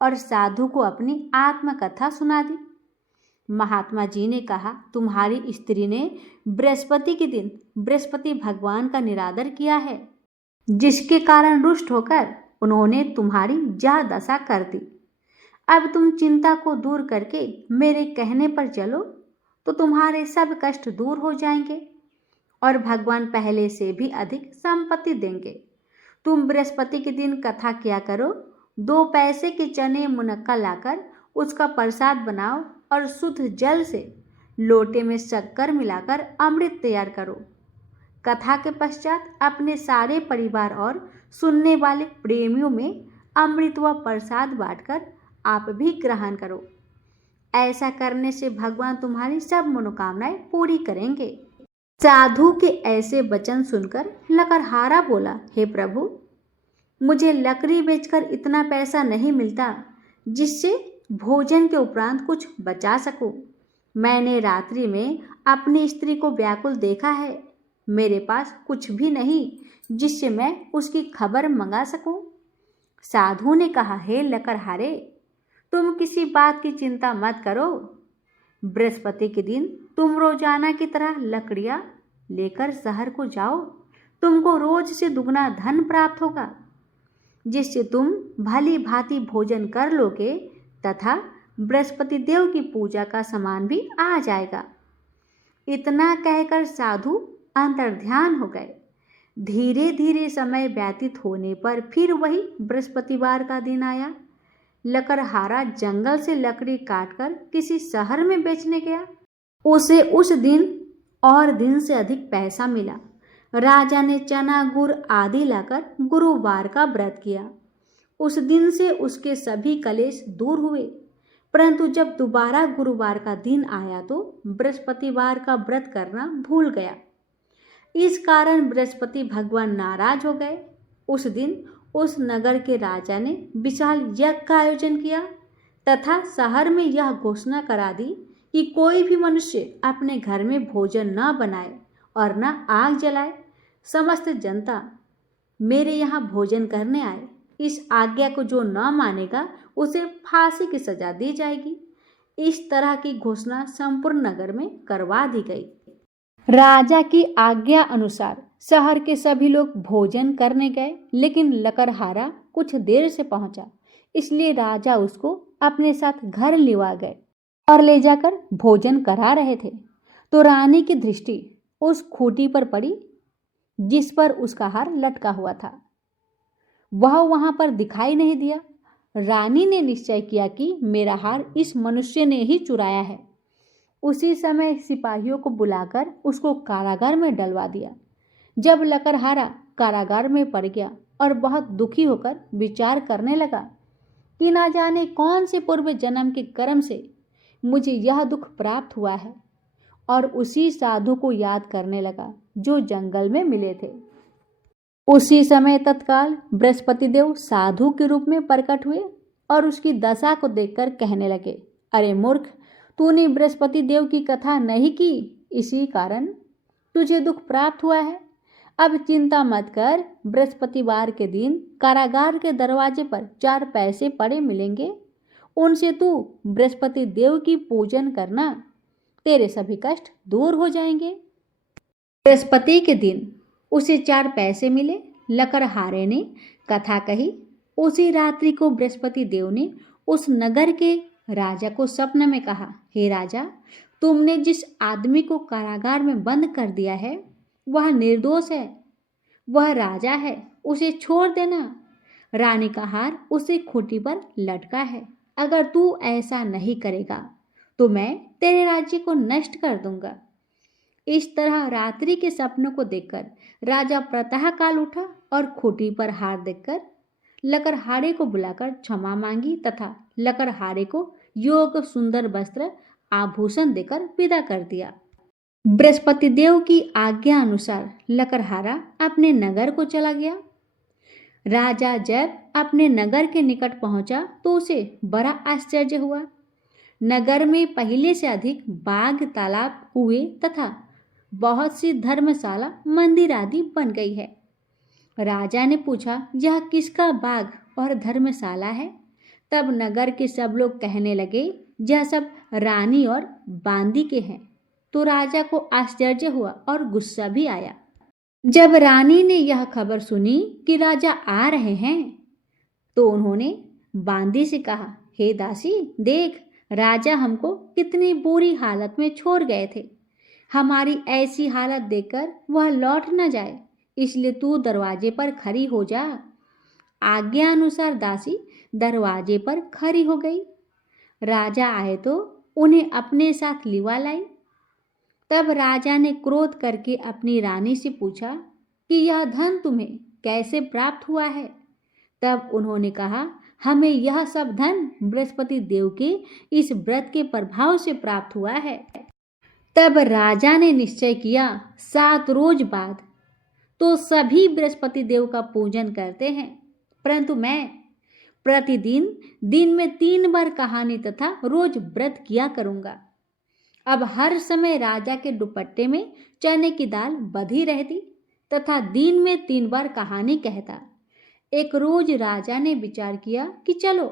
और साधु को अपनी आत्मकथा सुना दी। महात्मा जी ने कहा, तुम्हारी स्त्री ने बृहस्पति के दिन बृहस्पति भगवान का निरादर किया है, जिसके कारण रुष्ट होकर उन्होंने तुम्हारी यह दशा कर दी। अब तुम चिंता को दूर करके मेरे कहने पर चलो तो तुम्हारे सब कष्ट दूर हो जाएंगे और भगवान पहले से भी अधिक संपत्ति देंगे। तुम बृहस्पति के दिन कथा किया करो, 2 पैसे के चने मुनक्का लाकर उसका प्रसाद बनाओ और शुद्ध जल से लोटे में शक्कर मिलाकर अमृत तैयार करो। कथा के पश्चात अपने सारे परिवार और सुनने वाले प्रेमियों में अमृत व प्रसाद बांटकर आप भी ग्रहण करो। ऐसा करने से भगवान तुम्हारी सब मनोकामनाएं पूरी करेंगे। साधु के ऐसे वचन सुनकर लकड़हारा बोला, हे प्रभु, मुझे लकड़ी बेचकर इतना पैसा नहीं मिलता जिससे भोजन के उपरांत कुछ बचा सकूं। मैंने रात्रि में अपनी स्त्री को व्याकुल देखा है। मेरे पास कुछ भी नहीं जिससे मैं उसकी खबर मंगा सकूं। साधु ने कहा, हे लकड़हारे, तुम किसी बात की चिंता मत करो। बृहस्पति के दिन तुम रोजाना की तरह लकड़ियां लेकर शहर को जाओ। तुमको रोज से दुगना धन प्राप्त होगा, जिससे तुम भली भांति भोजन कर लोगे तथा बृहस्पति देव की पूजा का सामान भी आ जाएगा। इतना कहकर साधु अंतर्ध्यान हो गए। धीरे धीरे समय व्यतीत होने पर फिर वही बृहस्पतिवार का दिन आया। लकड़हारा जंगल से लकड़ी काटकर किसी शहर में बेचने गया। उसे उस दिन और दिन से अधिक पैसा मिला। राजा ने चना गुड़ आदि लाकर गुरुवार का व्रत किया। उस दिन से उसके सभी कलेश दूर हुए। परंतु जब दोबारा गुरुवार का दिन आया तो बृहस्पतिवार का व्रत करना भूल गया। इस कारण बृहस्पति भगवान नाराज हो गए। उस दिन उस नगर के राजा ने विशाल यज्ञ का आयोजन किया तथा शहर में यह घोषणा करा दी कि कोई भी मनुष्य अपने घर में भोजन न बनाए और न आग जलाए। समस्त जनता मेरे यहाँ भोजन करने आए। इस आज्ञा को जो न मानेगा उसे फांसी की सजा दी जाएगी। इस तरह की घोषणा संपूर्ण नगर में करवा दी गई। राजा की आज्ञा अनुसार शहर के सभी लोग भोजन करने गए, लेकिन लकड़हारा कुछ देर से पहुंचा, इसलिए राजा उसको अपने साथ घर लिवा गए और ले जाकर भोजन करा रहे थे। तो रानी की दृष्टि उस खूंटी पर पड़ी जिस पर उसका हार लटका हुआ था। वह वहां पर दिखाई नहीं दिया। रानी ने निश्चय किया कि मेरा हार इस मनुष्य ने ही चुराया है। उसी समय सिपाहियों को बुलाकर उसको कारागार में डलवा दिया। जब लकड़हारा कारागार में पड़ गया और बहुत दुखी होकर विचार करने लगा कि ना जाने कौन से पूर्व जन्म के कर्म से मुझे यह दुख प्राप्त हुआ है, और उसी साधु को याद करने लगा जो जंगल में मिले थे। उसी समय तत्काल बृहस्पति देव साधु के रूप में प्रकट हुए और उसकी दशा को देखकर कहने लगे, अरे मूर्ख, तूने बृहस्पति देव की कथा नहीं की, इसी कारण तुझे दुख प्राप्त हुआ है। अब चिंता मत कर, बृहस्पतिवार के दिन कारागार के दरवाजे पर 4 पैसे पड़े मिलेंगे, उनसे तू बृहस्पति देव की पूजन करना, तेरे सभी कष्ट दूर हो जाएंगे। बृहस्पति के दिन उसे 4 पैसे मिले। लकड़हारे ने कथा कही। उसी रात्रि को बृहस्पति देव ने उस नगर के राजा को स्वप्न में कहा, हे राजा, तुमने जिस आदमी को कारागार में बंद कर दिया है वह निर्दोष है, वह राजा है, उसे छोड़ देना। रानी का हार उसे खूंटी पर लटका है। अगर तू ऐसा नहीं करेगा तो मैं तेरे राज्य को नष्ट कर दूंगा। इस तरह रात्रि के सपनों को देखकर राजा प्रातः काल उठा और खूंटी पर हार देखकर लकड़हारे को बुलाकर क्षमा मांगी तथा लकड़हारे को योग सुंदर वस्त्र आभूषण देकर विदा कर दिया। बृहस्पति देव की आज्ञा अनुसार लकड़हारा अपने नगर को चला गया। राजा जब अपने नगर के निकट पहुंचा तो उसे बड़ा आश्चर्य हुआ। नगर में पहले से अधिक बाग, तालाब, कुएं तथा बहुत सी धर्मशाला, मंदिर आदि बन गई है। राजा ने पूछा, यह किसका बाग और धर्मशाला है? तब नगर के सब लोग कहने लगे, यह सब रानी और बांदी के हैं। तो राजा को आश्चर्य हुआ और गुस्सा भी आया। जब रानी ने यह खबर सुनी कि राजा आ रहे हैं तो उन्होंने बांदी से कहा, हे दासी, देख, राजा हमको कितनी बुरी हालत में छोड़ गए थे। हमारी ऐसी हालत देखकर वह लौट न जाए, इसलिए तू दरवाजे पर खड़ी हो जा। आज्ञा अनुसार दासी दरवाजे पर खड़ी हो गई। राजा आए तो उन्हें अपने साथ लिवा लाई। तब राजा ने क्रोध करके अपनी रानी से पूछा कि यह धन तुम्हें कैसे प्राप्त हुआ है? तब उन्होंने कहा, हमें यह सब धन बृहस्पति देव के इस व्रत के प्रभाव से प्राप्त हुआ है। तब राजा ने निश्चय किया, 7 रोज बाद तो सभी बृहस्पति देव का पूजन करते हैं, परंतु मैं प्रतिदिन दिन में 3 बार कहानी तथा रोज व्रत किया करूंगा। अब हर समय राजा के दुपट्टे में चने की दाल बधी रहती तथा दिन में 3 बार कहानी कहता। एक रोज राजा ने विचार किया कि चलो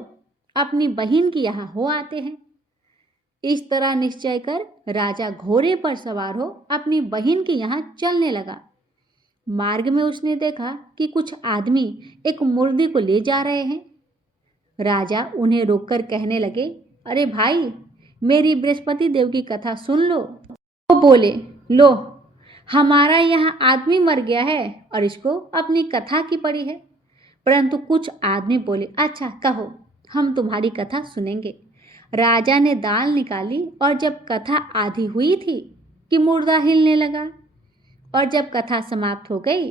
अपनी बहन की यहाँ हो आते हैं। इस तरह निश्चय कर राजा घोड़े पर सवार हो अपनी बहन के यहाँ चलने लगा। मार्ग में उसने देखा कि कुछ आदमी एक मुर्दी को ले जा रहे हैं। राजा उन्हें रोककर कहने लगे, अरे भाई, मेरी बृहस्पति देव की कथा सुन लो। वो बोले, लो, हमारा यहाँ आदमी मर गया है और इसको अपनी कथा की पड़ी है। परंतु कुछ आदमी बोले, अच्छा कहो, हम तुम्हारी कथा सुनेंगे। राजा ने दाल निकाली और जब कथा आधी हुई थी कि मुर्दा हिलने लगा, और जब कथा समाप्त हो गई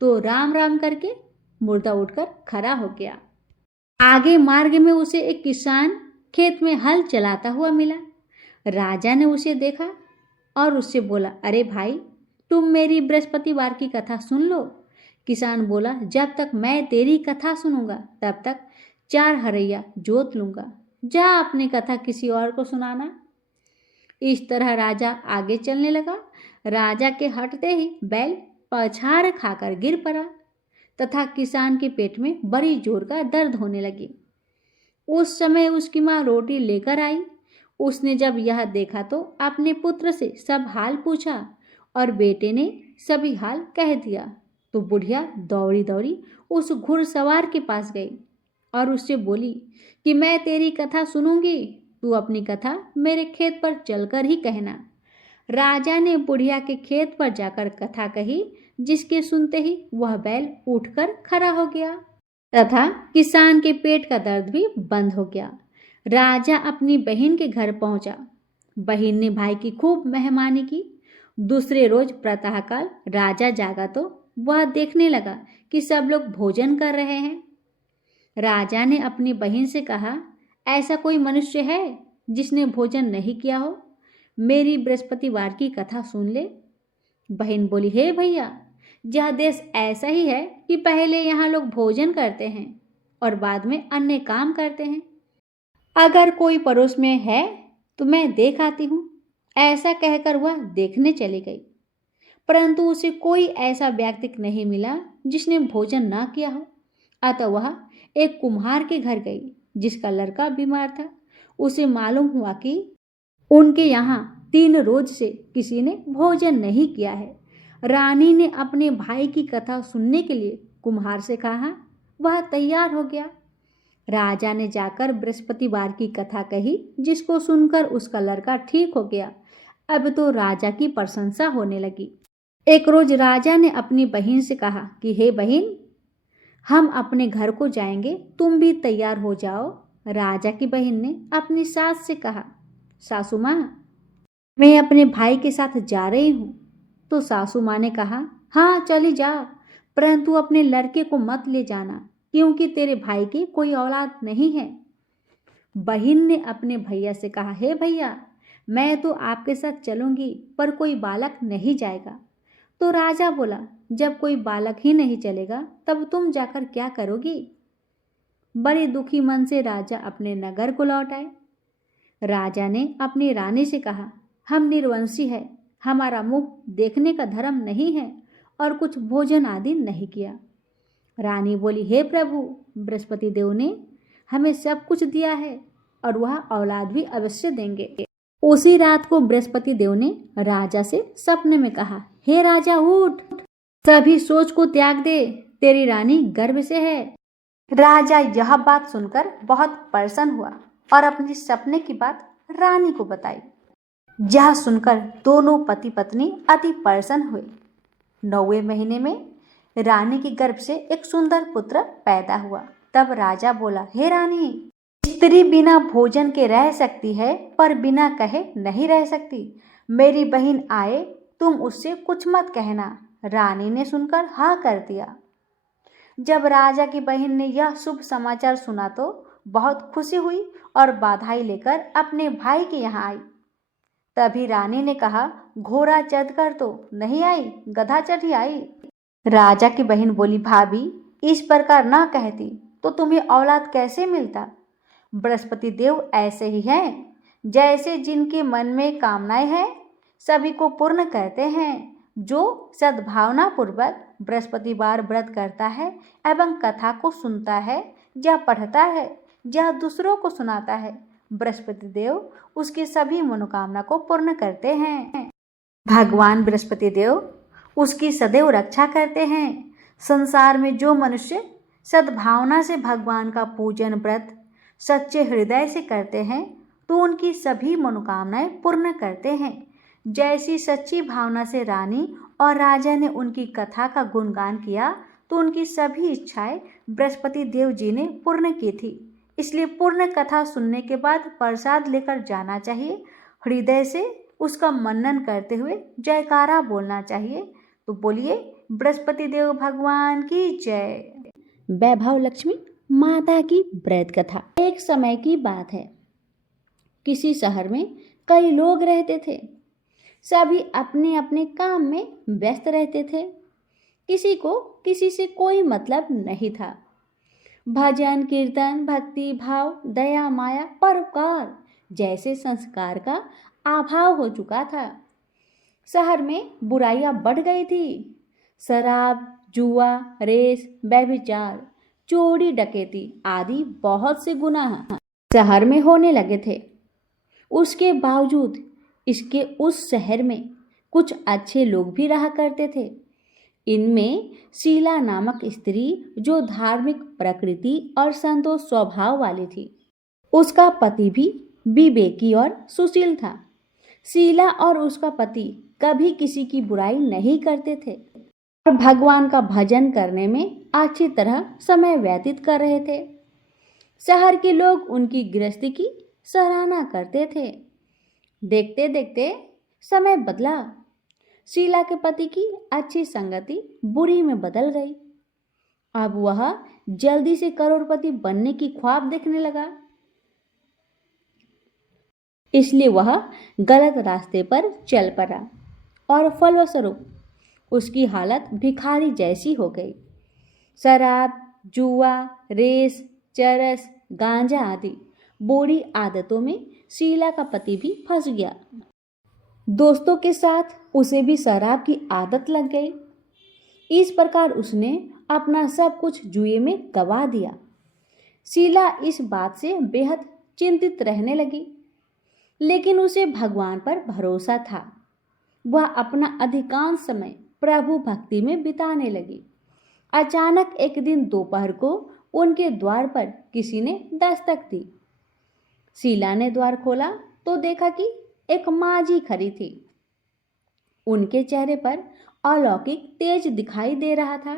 तो राम राम करके मुर्दा उठकर खड़ा हो गया। आगे मार्ग में उसे एक किसान खेत में हल चलाता हुआ मिला। राजा ने उसे देखा और उससे बोला, अरे भाई, तुम मेरी बृहस्पतिवार की कथा सुन लो। किसान बोला, जब तक मैं तेरी कथा सुनूंगा तब तक 4 हरैया जोत लूंगा। जा अपनी कथा किसी और को सुनाना। इस तरह राजा आगे चलने लगा। राजा के हटते ही बैल पछाड़ खाकर गिर पड़ा तथा किसान के पेट में बड़ी जोर का दर्द होने लगी। उस समय उसकी माँ रोटी लेकर आई। उसने जब यह देखा तो अपने पुत्र से सब हाल पूछा और बेटे ने सभी हाल कह दिया तो बुढ़िया दौड़ी दौड़ी उस घुड़सवार के पास गई और उससे बोली कि मैं तेरी कथा सुनूंगी, तू अपनी कथा मेरे खेत पर चलकर ही कहना। राजा ने बुढ़िया के खेत पर जाकर कथा कही, जिसके सुनते ही वह बैल उठकर खड़ा हो गया तथा किसान के पेट का दर्द भी बंद हो गया। राजा अपनी बहन के घर पहुंचा। बहन ने भाई की खूब मेहमानी की। दूसरे रोज प्रातःकाल राजा जागा तो वह देखने लगा कि सब लोग भोजन कर रहे हैं। राजा ने अपनी बहन से कहा, ऐसा कोई मनुष्य है जिसने भोजन नहीं किया हो? मेरी बृहस्पतिवार की कथा सुन ले। बहन बोली, हे भैया, यह देश ऐसा ही है कि पहले यहाँ लोग भोजन करते हैं और बाद में अन्य काम करते हैं। अगर कोई पड़ोस में है तो मैं देख आती हूँ। ऐसा कहकर वह देखने चली गई, परंतु उसे कोई ऐसा व्यक्ति नहीं मिला जिसने भोजन ना किया हो। अतः वह एक कुम्हार के घर गई जिसका लड़का बीमार था। उसे मालूम हुआ कि उनके यहाँ 3 रोज से किसी ने भोजन नहीं किया है। रानी ने अपने भाई की कथा सुनने के लिए कुम्हार से कहा। वह तैयार हो गया। राजा ने जाकर बृहस्पतिवार की कथा कही, जिसको सुनकर उसका लड़का ठीक हो गया। अब तो राजा की प्रशंसा होने लगी। एक रोज राजा ने अपनी बहन से कहा कि हे बहन, हम अपने घर को जाएंगे, तुम भी तैयार हो जाओ। राजा की बहन ने अपनी सास से कहा, सासू माँ, मैं अपने भाई के साथ जा रही हूँ। तो सासू माँ ने कहा, हाँ चली जा, परंतु अपने लड़के को मत ले जाना, क्योंकि तेरे भाई की कोई औलाद नहीं है। बहन ने अपने भैया से कहा, हे भैया, मैं तो आपके साथ चलूंगी, पर कोई बालक नहीं जाएगा। तो राजा बोला, जब कोई बालक ही नहीं चलेगा तब तुम जाकर क्या करोगी? बड़े दुखी मन से राजा अपने नगर को लौट आए। राजा ने अपनी रानी से कहा, हम निर्वंशी है, हमारा मुख देखने का धर्म नहीं है और कुछ भोजन आदि नहीं किया। रानी बोली, हे प्रभु, बृहस्पति देव ने हमें सब कुछ दिया है और वह औलाद भी अवश्य देंगे। उसी रात को बृहस्पति देव ने राजा से सपने में कहा, हे राजा उठ, सभी सोच को त्याग दे, तेरी रानी गर्भ से है। राजा यह बात सुनकर बहुत प्रसन्न हुआ और अपने सपने की बात रानी को बताई। यह सुनकर दोनों पति पत्नी अति प्रसन्न हुए। 9वें महीने में रानी के गर्भ से एक सुंदर पुत्र पैदा हुआ। तब राजा बोला, हे रानी, स्त्री बिना भोजन के रह सकती है, पर बिना कहे नहीं रह सकती। मेरी बहन आए, तुम उससे कुछ मत कहना। रानी ने सुनकर हाँ कर दिया। जब राजा की बहन ने यह शुभ समाचार सुना तो बहुत खुशी हुई और बधाई लेकर अपने भाई के यहाँ आई। तभी रानी ने कहा, घोड़ा चढ़कर तो नहीं आई, गधा चढ़ी आई। राजा की बहन बोली, भाभी, इस प्रकार ना कहती तो तुम्हें औलाद कैसे मिलता? बृहस्पति देव ऐसे ही हैं, जैसे जिनके मन में कामनाएं हैं सभी को पूर्ण करते हैं। जो सद्भावना पूर्वक बृहस्पतिवार व्रत करता है एवं कथा को सुनता है या पढ़ता है या दूसरों को सुनाता है, बृहस्पति देव उसकी सभी मनोकामना को पूर्ण करते हैं। भगवान बृहस्पति देव उसकी सदैव रक्षा करते हैं। संसार में जो मनुष्य सद्भावना से भगवान का पूजन व्रत सच्चे हृदय से करते हैं तो उनकी सभी मनोकामनाएं पूर्ण करते हैं। जैसी सच्ची भावना से रानी और राजा ने उनकी कथा का गुणगान किया तो उनकी सभी इच्छाएं बृहस्पति देव जी ने पूर्ण की थी। इसलिए पूर्ण कथा सुनने के बाद प्रसाद लेकर जाना चाहिए। हृदय से उसका मनन करते हुए जयकारा बोलना चाहिए। तो बोलिए, बृहस्पति देव भगवान की जय। वैभव लक्ष्मी माता की व्रत कथा। एक समय की बात है, किसी शहर में कई लोग रहते थे। सभी अपने अपने काम में व्यस्त रहते थे। किसी को किसी से कोई मतलब नहीं था। भजन कीर्तन, भक्ति भाव, दया माया, परोपकार जैसे संस्कार का अभाव हो चुका था। शहर में बुराइयां बढ़ गई थी। शराब, जुआ, रेस, व्यभिचार, चोरी, डकैती आदि बहुत से गुनाह शहर में होने लगे थे। उसके बावजूद इसके उस शहर में कुछ अच्छे लोग भी रहा करते थे। इनमें शीला नामक स्त्री जो धार्मिक प्रकृति और संतोष स्वभाव वाली थी। उसका पति भी विवेकी और सुशील था। शीला और उसका पति कभी किसी की बुराई नहीं करते थे और भगवान का भजन करने में अच्छी तरह समय व्यतीत कर रहे थे। शहर के लोग उनकी गृहस्थी की सराहना करते थे। देखते देखते समय बदला। शीला के पति की अच्छी संगति बुरी में बदल गई। अब वह जल्दी से करोड़पति बनने की ख्वाब देखने लगा। इसलिए वह गलत रास्ते पर चल पड़ा और फलस्वरूप उसकी हालत भिखारी जैसी हो गई। शराब, जुआ, रेस, चरस, गांजा आदि बुरी आदतों में शीला का पति भी फंस गया। दोस्तों के साथ उसे भी शराब की आदत लग गई। इस प्रकार उसने अपना सब कुछ जुए में गवा दिया। शीला इस बात से बेहद चिंतित रहने लगी, लेकिन उसे भगवान पर भरोसा था। वह अपना अधिकांश समय प्रभु भक्ति में बिताने लगी। अचानक एक दिन दोपहर को उनके द्वार पर किसी ने दस्तक दी। शीला ने द्वार खोला तो देखा कि एक माँझी खड़ी थी। उनके चेहरे पर अलौकिक तेज दिखाई दे रहा था।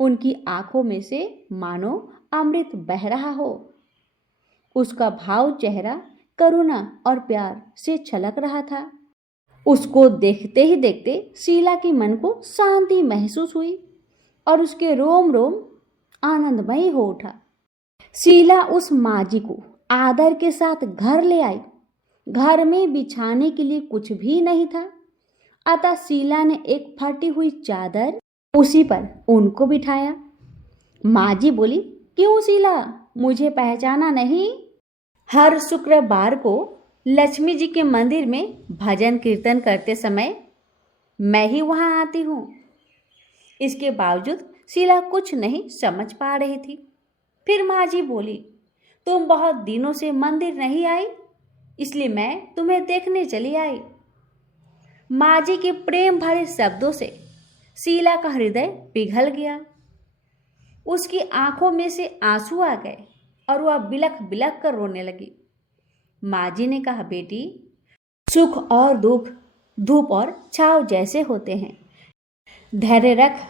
उनकी आंखों में से मानो अमृत बह रहा हो। उसका भाव चेहरा करुणा और प्यार से छलक रहा था। उसको देखते ही देखते शीला के मन को शांति महसूस हुई और उसके रोम रोम आनंदमयी हो उठा। शीला उस माँझी को आदर के साथ घर ले आई। घर में बिछाने के लिए कुछ भी नहीं था, अतः शीला ने एक फटी हुई चादर उसी पर उनको बिठाया। माँझी बोली, क्यों शीला, मुझे पहचाना नहीं? हर शुक्रवार को लक्ष्मी जी के मंदिर में भजन कीर्तन करते समय मैं ही वहां आती हूँ। इसके बावजूद शीला कुछ नहीं समझ पा रही थी। फिर माँझी बोली, तुम बहुत दिनों से मंदिर नहीं आई, इसलिए मैं तुम्हें देखने चली आई। माँझी के प्रेम भरे शब्दों से शीला का हृदय पिघल गया। उसकी आंखों में से आंसू आ गए और वह बिलख बिलख कर रोने लगी। माँझी ने कहा, बेटी, सुख और दुख धूप और छाव जैसे होते हैं। धैर्य रख,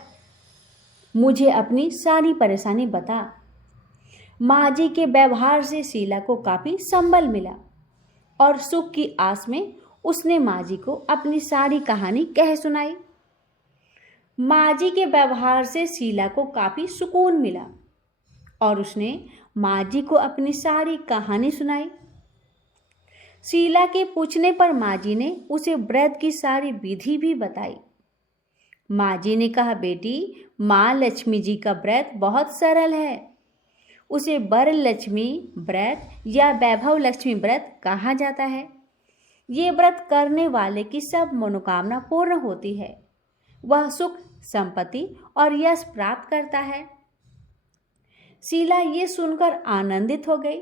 मुझे अपनी सारी परेशानी बता। माँझी के व्यवहार से शीला को काफी संबल मिला और सुख की आस में उसने माँझी को अपनी सारी कहानी कह सुनाई। माँझी के व्यवहार से शीला को काफी सुकून मिला और उसने माँझी को अपनी सारी कहानी सुनाई। शीला के पूछने पर माँझी ने उसे व्रत की सारी विधि भी बताई। माँझी ने कहा, बेटी, माँ लक्ष्मी जी का व्रत बहुत सरल है। उसे वर लक्ष्मी व्रत या वैभव लक्ष्मी व्रत कहा जाता है। ये व्रत करने वाले की सब मनोकामना पूर्ण होती है। वह सुख, संपत्ति और यश प्राप्त करता है। शीला ये सुनकर आनंदित हो गई।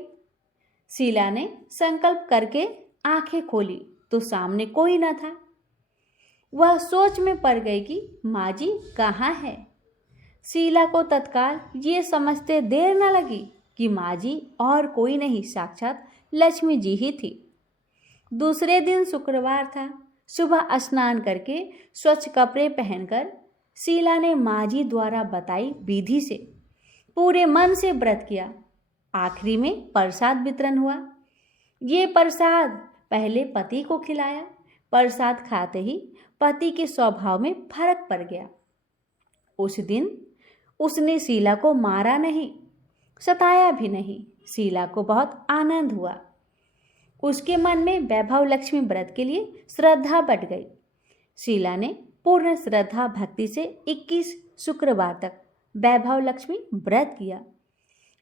शीला ने संकल्प करके आंखें खोली तो सामने कोई न था। वह सोच में पड़ गई कि माँझी कहाँ है। शीला को तत्काल ये समझते देर न लगी कि माँझी और कोई नहीं, साक्षात लक्ष्मी जी ही थी। दूसरे दिन शुक्रवार था। सुबह स्नान करके स्वच्छ कपड़े पहनकर शीला ने माँझी द्वारा बताई विधि से पूरे मन से व्रत किया। आखिरी में प्रसाद वितरण हुआ। ये प्रसाद पहले पति को खिलाया। प्रसाद खाते ही पति के स्वभाव में फर्क पड़ गया। उस दिन उसने शीला को मारा नहीं, सताया भी नहीं। शीला को बहुत आनंद हुआ। उसके मन में वैभव लक्ष्मी व्रत के लिए श्रद्धा बढ़ गई। शीला ने पूर्ण श्रद्धा भक्ति से 21 शुक्रवार तक वैभव लक्ष्मी व्रत किया।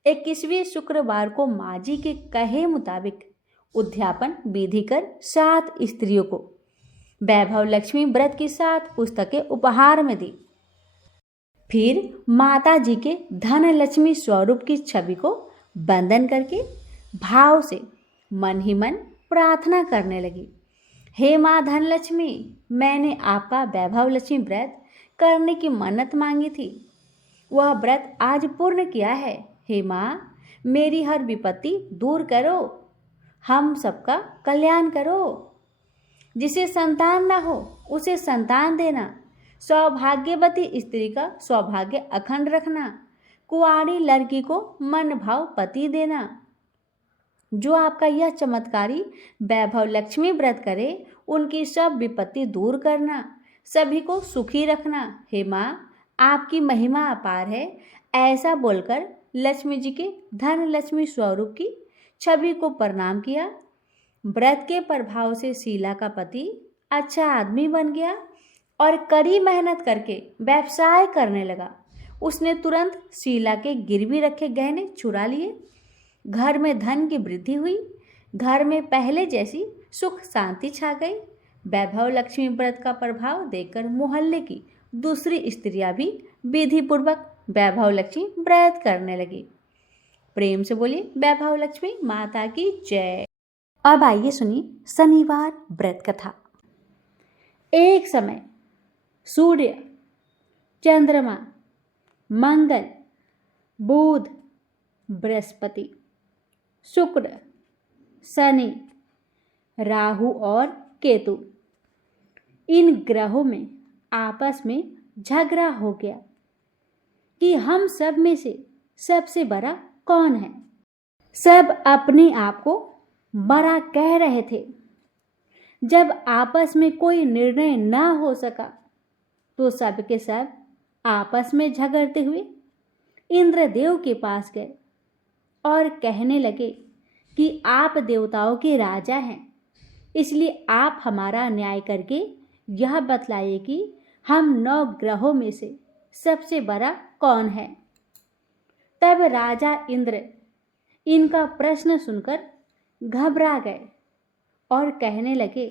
21वें शुक्रवार को माँझी के कहे मुताबिक उद्यापन विधि कर 7 स्त्रियों को वैभव लक्ष्मी व्रत की 7 पुस्तकें उपहार में दी। फिर माता जी के धन लक्ष्मी स्वरूप की छवि को वंदन करके भाव से मन ही मन प्रार्थना करने लगी, हे माँ धनलक्ष्मी, मैंने आपका वैभव लक्ष्मी व्रत करने की मन्नत मांगी थी, वह व्रत आज पूर्ण किया है। हे माँ, मेरी हर विपत्ति दूर करो, हम सबका कल्याण करो। जिसे संतान न हो उसे संतान देना, सौभाग्यवती स्त्री का सौभाग्य अखंड रखना, कुंवारी लड़की को मन भाव पति देना। जो आपका यह चमत्कारी वैभव लक्ष्मी व्रत करे, उनकी सब विपत्ति दूर करना, सभी को सुखी रखना। हे माँ, आपकी महिमा अपार है। ऐसा बोलकर लक्ष्मी जी के धन लक्ष्मी स्वरूप की छवि को प्रणाम किया। व्रत के प्रभाव से शीला का पति अच्छा आदमी बन गया और कड़ी मेहनत करके व्यवसाय करने लगा। उसने तुरंत शीला के गिरवी रखे गहने चुरा लिए। घर में धन की वृद्धि हुई। घर में पहले जैसी सुख शांति छा गई। वैभव लक्ष्मी व्रत का प्रभाव देखकर मोहल्ले की दूसरी स्त्रियां भी विधि पूर्वक वैभव लक्ष्मी व्रत करने लगी। प्रेम से बोलिए वैभव लक्ष्मी माता की जय। अब आइए सुनिए शनिवार व्रत कथा। एक समय सूर्य, चंद्रमा, मंगल, बुध, बृहस्पति, शुक्र, शनि, राहु और केतु, इन ग्रहों में आपस में झगड़ा हो गया कि हम सब में से सबसे बड़ा कौन है। सब अपने आप को बड़ा कह रहे थे। जब आपस में कोई निर्णय न हो सका तो सब के सब आपस में झगड़ते हुए इंद्रदेव के पास गए और कहने लगे कि आप देवताओं के राजा हैं, इसलिए आप हमारा न्याय करके यह बतलाइए कि हम 9 ग्रहों में से सबसे बड़ा कौन है। तब राजा इंद्र इनका प्रश्न सुनकर घबरा गए और कहने लगे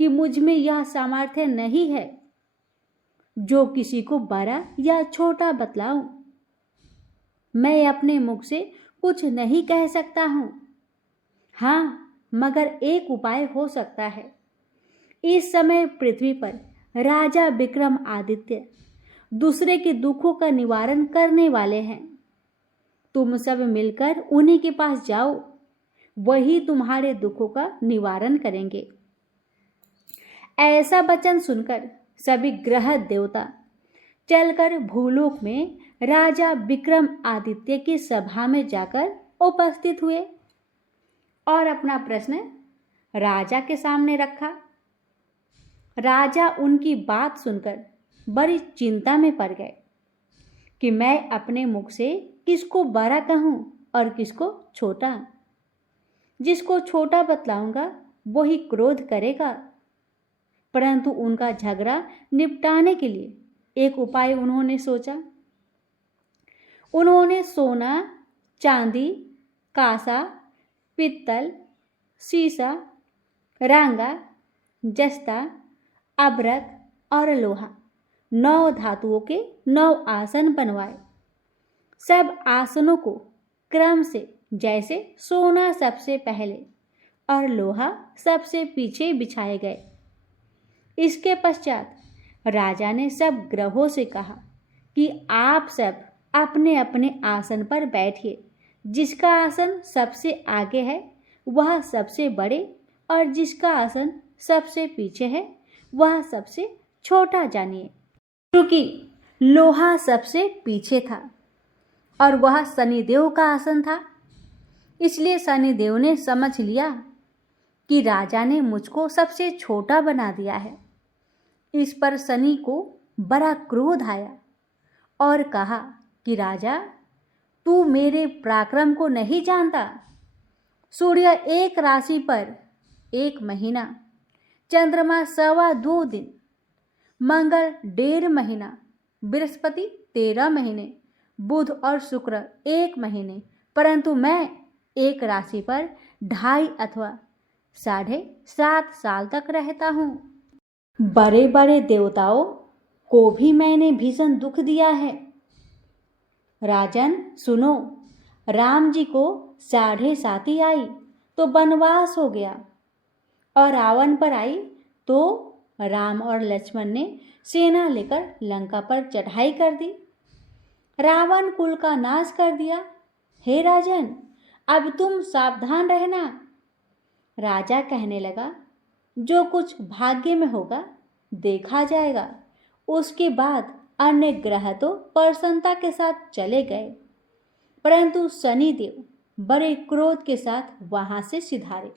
कि मुझ में यह सामर्थ्य नहीं है जो किसी को बड़ा या छोटा बतलाऊं। मैं अपने मुख से कुछ नहीं कह सकता हूं। हाँ, मगर एक उपाय हो सकता है। इस समय पृथ्वी पर राजा विक्रम आदित्य दूसरे के दुखों का निवारण करने वाले हैं। तुम सब मिलकर उन्हीं के पास जाओ, वही तुम्हारे दुखों का निवारण करेंगे। ऐसा वचन सुनकर सभी ग्रह देवता चलकर भूलोक में राजा विक्रम आदित्य की सभा में जाकर उपस्थित हुए और अपना प्रश्न राजा के सामने रखा। राजा उनकी बात सुनकर बड़ी चिंता में पड़ गए कि मैं अपने मुख से किसको बड़ा कहूं और किसको छोटा। जिसको छोटा बतलाऊंगा वही क्रोध करेगा। परंतु उनका झगड़ा निपटाने के लिए एक उपाय उन्होंने सोचा। उन्होंने सोना, चांदी, कांसा, पित्तल, सीसा, रांगा, जस्ता, अभ्रक और लोहा 9 धातुओं के 9 आसन बनवाए। सब आसनों को क्रम से, जैसे सोना सबसे पहले और लोहा सबसे पीछे बिछाए गए। इसके पश्चात राजा ने सब ग्रहों से कहा कि आप सब अपने अपने आसन पर बैठिए। जिसका आसन सबसे आगे है वह सबसे बड़े और जिसका आसन सबसे पीछे है वह सबसे छोटा जानिए। क्योंकि लोहा सबसे पीछे था और वह शनिदेव का आसन था, इसलिए शनिदेव ने समझ लिया कि राजा ने मुझको सबसे छोटा बना दिया है। इस पर शनि को बड़ा क्रोध आया और कहा कि राजा, तू मेरे पराक्रम को नहीं जानता। सूर्य एक राशि पर 1 महीना, चंद्रमा 2.25 दिन, मंगल 1.5 महीना, बृहस्पति 13 महीने, बुध और शुक्र 1 महीने, परंतु मैं एक राशि पर 2.5 अथवा 7.5 साल तक रहता हूँ। बड़े बड़े देवताओं को भी मैंने भीषण दुख दिया है। राजन सुनो, राम जी को 7.5 आई तो वनवास हो गया। और रावण पर आई तो राम और लक्ष्मण ने सेना लेकर लंका पर चढ़ाई कर दी, रावण कुल का नाश कर दिया। हे राजन, अब तुम सावधान रहना। राजा कहने लगा, जो कुछ भाग्य में होगा देखा जाएगा। उसके बाद अन्य ग्रह तो प्रसन्नता के साथ चले गए, परंतु शनिदेव बड़े क्रोध के साथ वहां से सिधारे।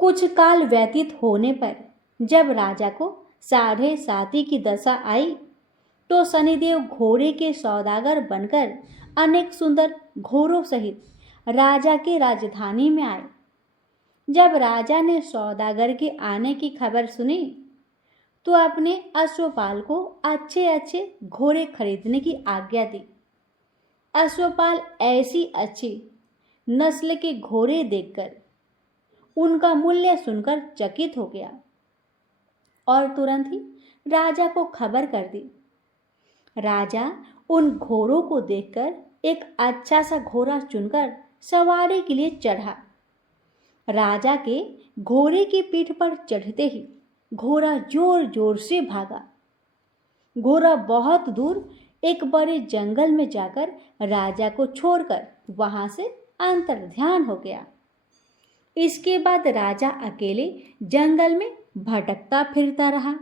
कुछ काल व्यतीत होने पर जब राजा को 7.5 की दशा आई तो शनिदेव घोड़े के सौदागर बनकर अनेक सुंदर घोड़ों सहित राजा के राजधानी में आए। जब राजा ने सौदागर के आने की खबर सुनी तो अपने अश्वपाल को अच्छे अच्छे घोड़े खरीदने की आज्ञा दी। अश्वपाल ऐसी अच्छी नस्ल के घोड़े देखकर उनका मूल्य सुनकर चकित हो गया और तुरंत ही राजा को खबर कर दी। राजा उन घोड़ों को देखकर एक अच्छा सा घोड़ा चुनकर सवारी के लिए चढ़ा। राजा के घोड़े की पीठ पर चढ़ते ही घोड़ा जोर जोर से भागा। घोड़ा बहुत दूर एक बड़े जंगल में जाकर राजा को छोड़कर वहां से अंतर्ध्यान हो गया। इसके बाद राजा अकेले जंगल में भटकता फिरता रहा।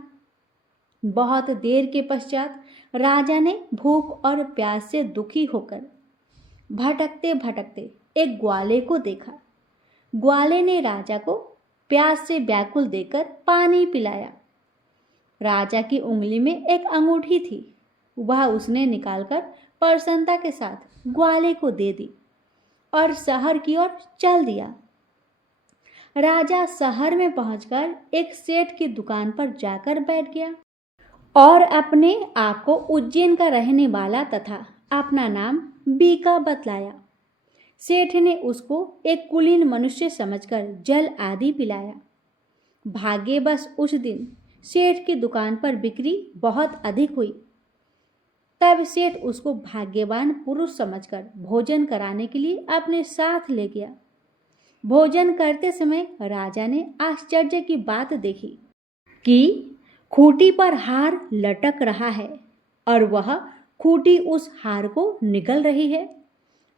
बहुत देर के पश्चात राजा ने भूख और प्यास से दुखी होकर भटकते भटकते एक ग्वाले को देखा। ग्वाले ने राजा को प्यास से व्याकुल देखकर पानी पिलाया। राजा की उंगली में एक अंगूठी थी, वह उसने निकालकर प्रसन्नता के साथ ग्वाले को दे दी और शहर की ओर चल दिया। राजा शहर में पहुंचकर एक सेठ की दुकान पर जाकर बैठ गया और अपने आप को उज्जैन का रहने वाला तथा अपना नाम बीका बतलाया। सेठ ने उसको एक कुलीन मनुष्य समझकर जल आदि पिलाया। भाग्यवश उस दिन सेठ की दुकान पर बिक्री बहुत अधिक हुई। तब सेठ उसको भाग्यवान पुरुष समझकर भोजन कराने के लिए अपने साथ ले गया। भोजन करते समय राजा ने आश्चर्य की बात देखी कि खूंटी पर हार लटक रहा है और वह खूंटी उस हार को निगल रही है।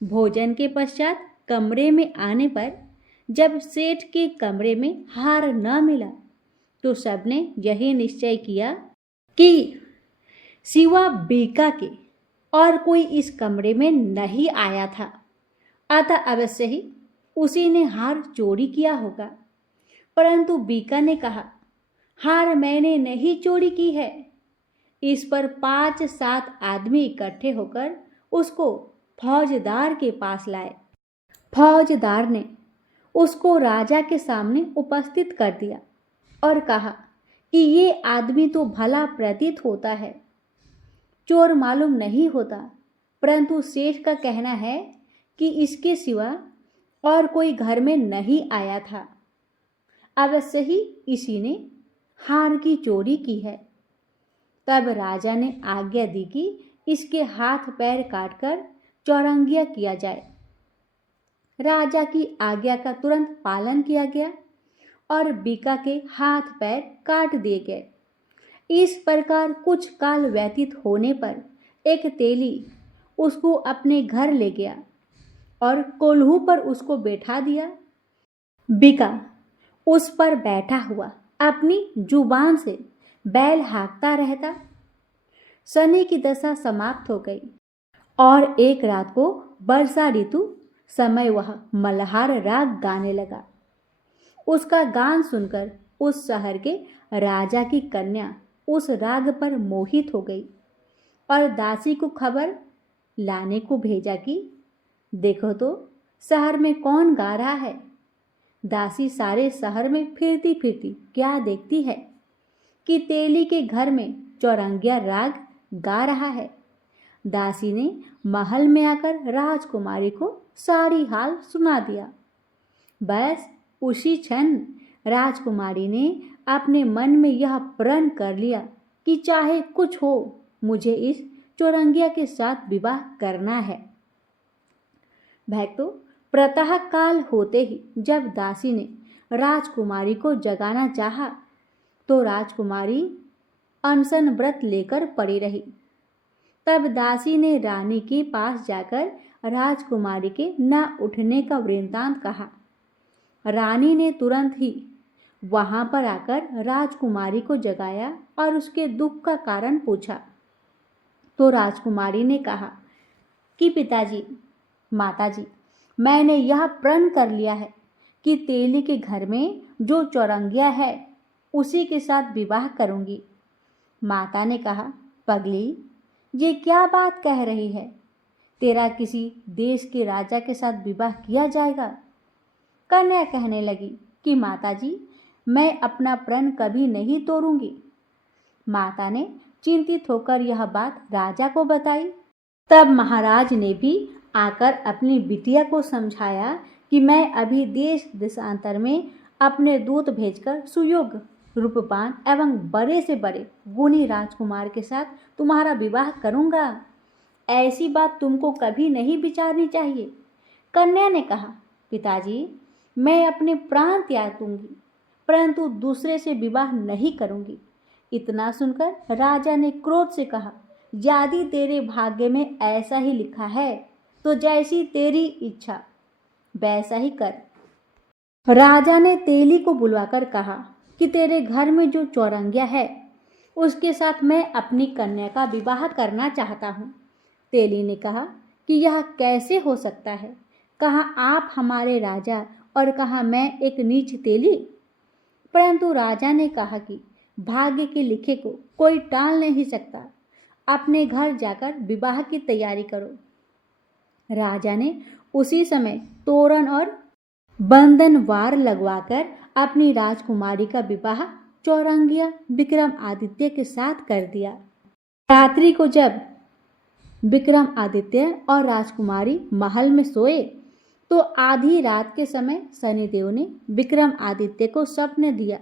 भोजन के पश्चात कमरे में आने पर जब सेठ के कमरे में हार न मिला तो सबने यही निश्चय किया कि सिवा बीका के और कोई इस कमरे में नहीं आया था, अतः अवश्य ही उसी ने हार चोरी किया होगा। परंतु बीका ने कहा, हार मैंने नहीं चोरी की है। इस पर 5-7 आदमी इकट्ठे होकर उसको फौजदार के पास लाए। फौजदार ने उसको राजा के सामने उपस्थित कर दिया और कहा कि ये आदमी तो भला प्रतीत होता है, चोर मालूम नहीं होता, परंतु सेठ का कहना है कि इसके सिवा और कोई घर में नहीं आया था। अवश्य ही इसी ने हार की चोरी की है। तब राजा ने आज्ञा दी कि इसके हाथ पैर काटकर चौरंगिया किया जाए। राजा की आज्ञा का तुरंत पालन किया गया और बीका के हाथ पैर काट दिए गए। इस प्रकार कुछ काल व्यतीत होने पर एक तेली उसको अपने घर ले गया और कोल्हू पर उसको बैठा दिया। बीका उस पर बैठा हुआ अपनी जुबान से बैल हाँकता रहता। शनि की दशा समाप्त हो गई और एक रात को वर्षा ऋतु समय वह मल्हार राग गाने लगा। उसका गान सुनकर उस शहर के राजा की कन्या उस राग पर मोहित हो गई और दासी को खबर लाने को भेजा कि देखो तो शहर में कौन गा रहा है। दासी सारे शहर में फिरती फिरती क्या देखती है कि तेली के घर में चौरंगिया राग गा रहा है। दासी ने महल में आकर राजकुमारी को सारी हाल सुना दिया। बस उसी क्षण राजकुमारी ने अपने मन में यह प्रण कर लिया कि चाहे कुछ हो, मुझे इस चौरंगिया के साथ विवाह करना है। भक्तों, प्रातः काल होते ही जब दासी ने राजकुमारी को जगाना चाहा तो राजकुमारी अनशन व्रत लेकर पड़ी रही। तब दासी ने रानी के पास जाकर राजकुमारी के न उठने का वृत्तांत कहा। रानी ने तुरंत ही वहां पर आकर राजकुमारी को जगाया और उसके दुख का कारण पूछा। तो राजकुमारी ने कहा कि पिताजी, माताजी, मैंने यह प्रण कर लिया है कि तेली के घर में जो चौरंगिया है उसी के साथ विवाह करूंगी। माता ने कहा, पगली, ये क्या बात कह रही है? तेरा किसी देश के राजा के साथ विवाह किया जाएगा? कन्या कहने लगी कि माताजी, मैं अपना प्रण कभी नहीं तोड़ूंगी। माता ने चिंतित होकर यह बात राजा को बताई। तब महाराज ने भी आकर अपनी बिटिया को समझाया कि मैं अभी देश देशांतर में अपने दूत भेजकर सुयोग्य, रूपवान एवं बड़े से बड़े गुणी राजकुमार के साथ तुम्हारा विवाह करूंगा। ऐसी बात तुमको कभी नहीं विचारनी चाहिए। कन्या ने कहा, पिताजी, मैं अपने प्राण त्याग दूंगी, परंतु दूसरे से विवाह नहीं करूंगी। इतना सुनकर राजा ने क्रोध से कहा, यदि तेरे भाग्य में ऐसा ही लिखा है तो जैसी तेरी इच्छा वैसा ही कर। राजा ने तेली को बुलवाकर कहा कि तेरे घर में जो चौरंगिया है उसके साथ मैं अपनी कन्या का विवाह करना चाहता हूँ। तेली ने कहा कि यह कैसे हो सकता है? कहाँ आप हमारे राजा और कहाँ मैं एक नीच तेली? परंतु राजा ने कहा कि भाग्य के लिखे को कोई टाल नहीं सकता। अपने घर जाकर विवाह की तैयारी करो। राजा ने उसी समय तोरण और बंधन वार लगवाकर अपनी राजकुमारी का विवाह चौरंगिया विक्रमादित्य के साथ कर दिया। रात्रि को जब विक्रमादित्य और राजकुमारी महल में सोए तो आधी रात के समय शनिदेव ने विक्रमादित्य को स्वप्न दिया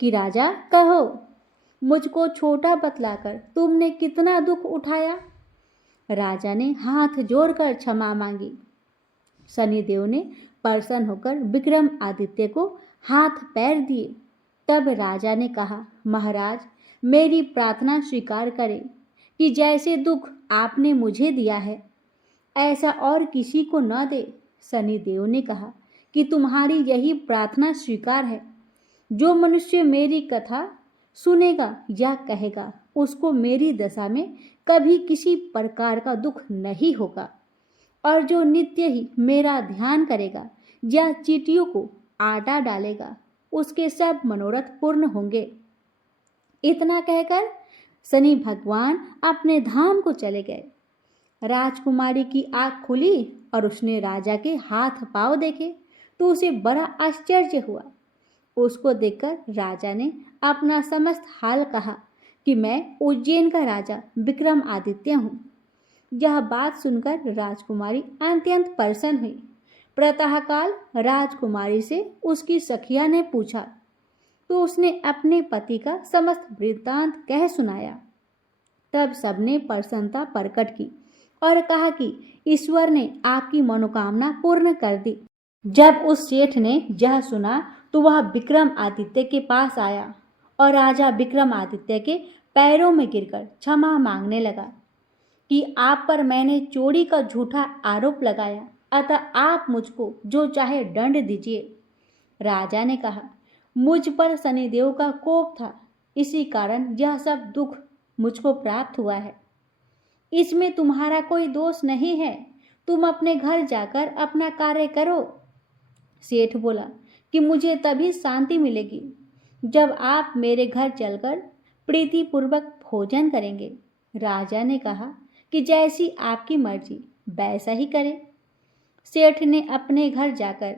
कि राजा, कहो, मुझको छोटा बतलाकर तुमने कितना दुख उठाया? राजा ने हाथ जोड़कर क्षमा मांगी। शनिदेव ने प्रसन्न होकर विक्रमादित्य को हाथ पैर दिए। तब राजा ने कहा, महाराज, मेरी प्रार्थना स्वीकार करें कि जैसे दुख आपने मुझे दिया है ऐसा और किसी को न दे। शनिदेव ने कहा कि तुम्हारी यही प्रार्थना स्वीकार है। जो मनुष्य मेरी कथा सुनेगा या कहेगा उसको मेरी दशा में कभी किसी प्रकार का दुख नहीं होगा, और जो नित्य ही मेरा ध्यान करेगा या चींटियों को आटा डालेगा उसके सब मनोरथ पूर्ण होंगे। इतना कहकर शनि भगवान अपने धाम को चले गए। राजकुमारी की आंख खुली और उसने राजा के हाथ पांव देखे तो उसे बड़ा आश्चर्य हुआ। उसको देखकर राजा ने अपना समस्त हाल कहा कि मैं उज्जैन का राजा विक्रमादित्य हूँ। यह बात सुनकर राजकुमारी अत्यंत प्रसन्न हुई। प्रातःकाल राजकुमारी से उसकी सखिया ने पूछा तो उसने अपने पति का समस्त वृत्तांत कह सुनाया। तब सबने प्रसन्नता प्रकट की और कहा कि ईश्वर ने आपकी मनोकामना पूर्ण कर दी। जब उस सेठ ने यह सुना तो वह विक्रमादित्य के पास आया और राजा विक्रमादित्य के पैरों में गिरकर क्षमा मांगने लगा कि आप पर मैंने चोरी का झूठा आरोप लगाया, अतः आप मुझको जो चाहे दंड दीजिए। राजा ने कहा, मुझ पर शनिदेव का कोप था, इसी कारण यह सब दुख मुझको प्राप्त हुआ है। इसमें तुम्हारा कोई दोष नहीं है। तुम अपने घर जाकर अपना कार्य करो। सेठ बोला कि मुझे तभी शांति मिलेगी जब आप मेरे घर चलकर प्रीतिपूर्वक भोजन करेंगे। राजा ने कहा कि जैसी आपकी मर्जी वैसा ही करें। सेठ ने अपने घर जाकर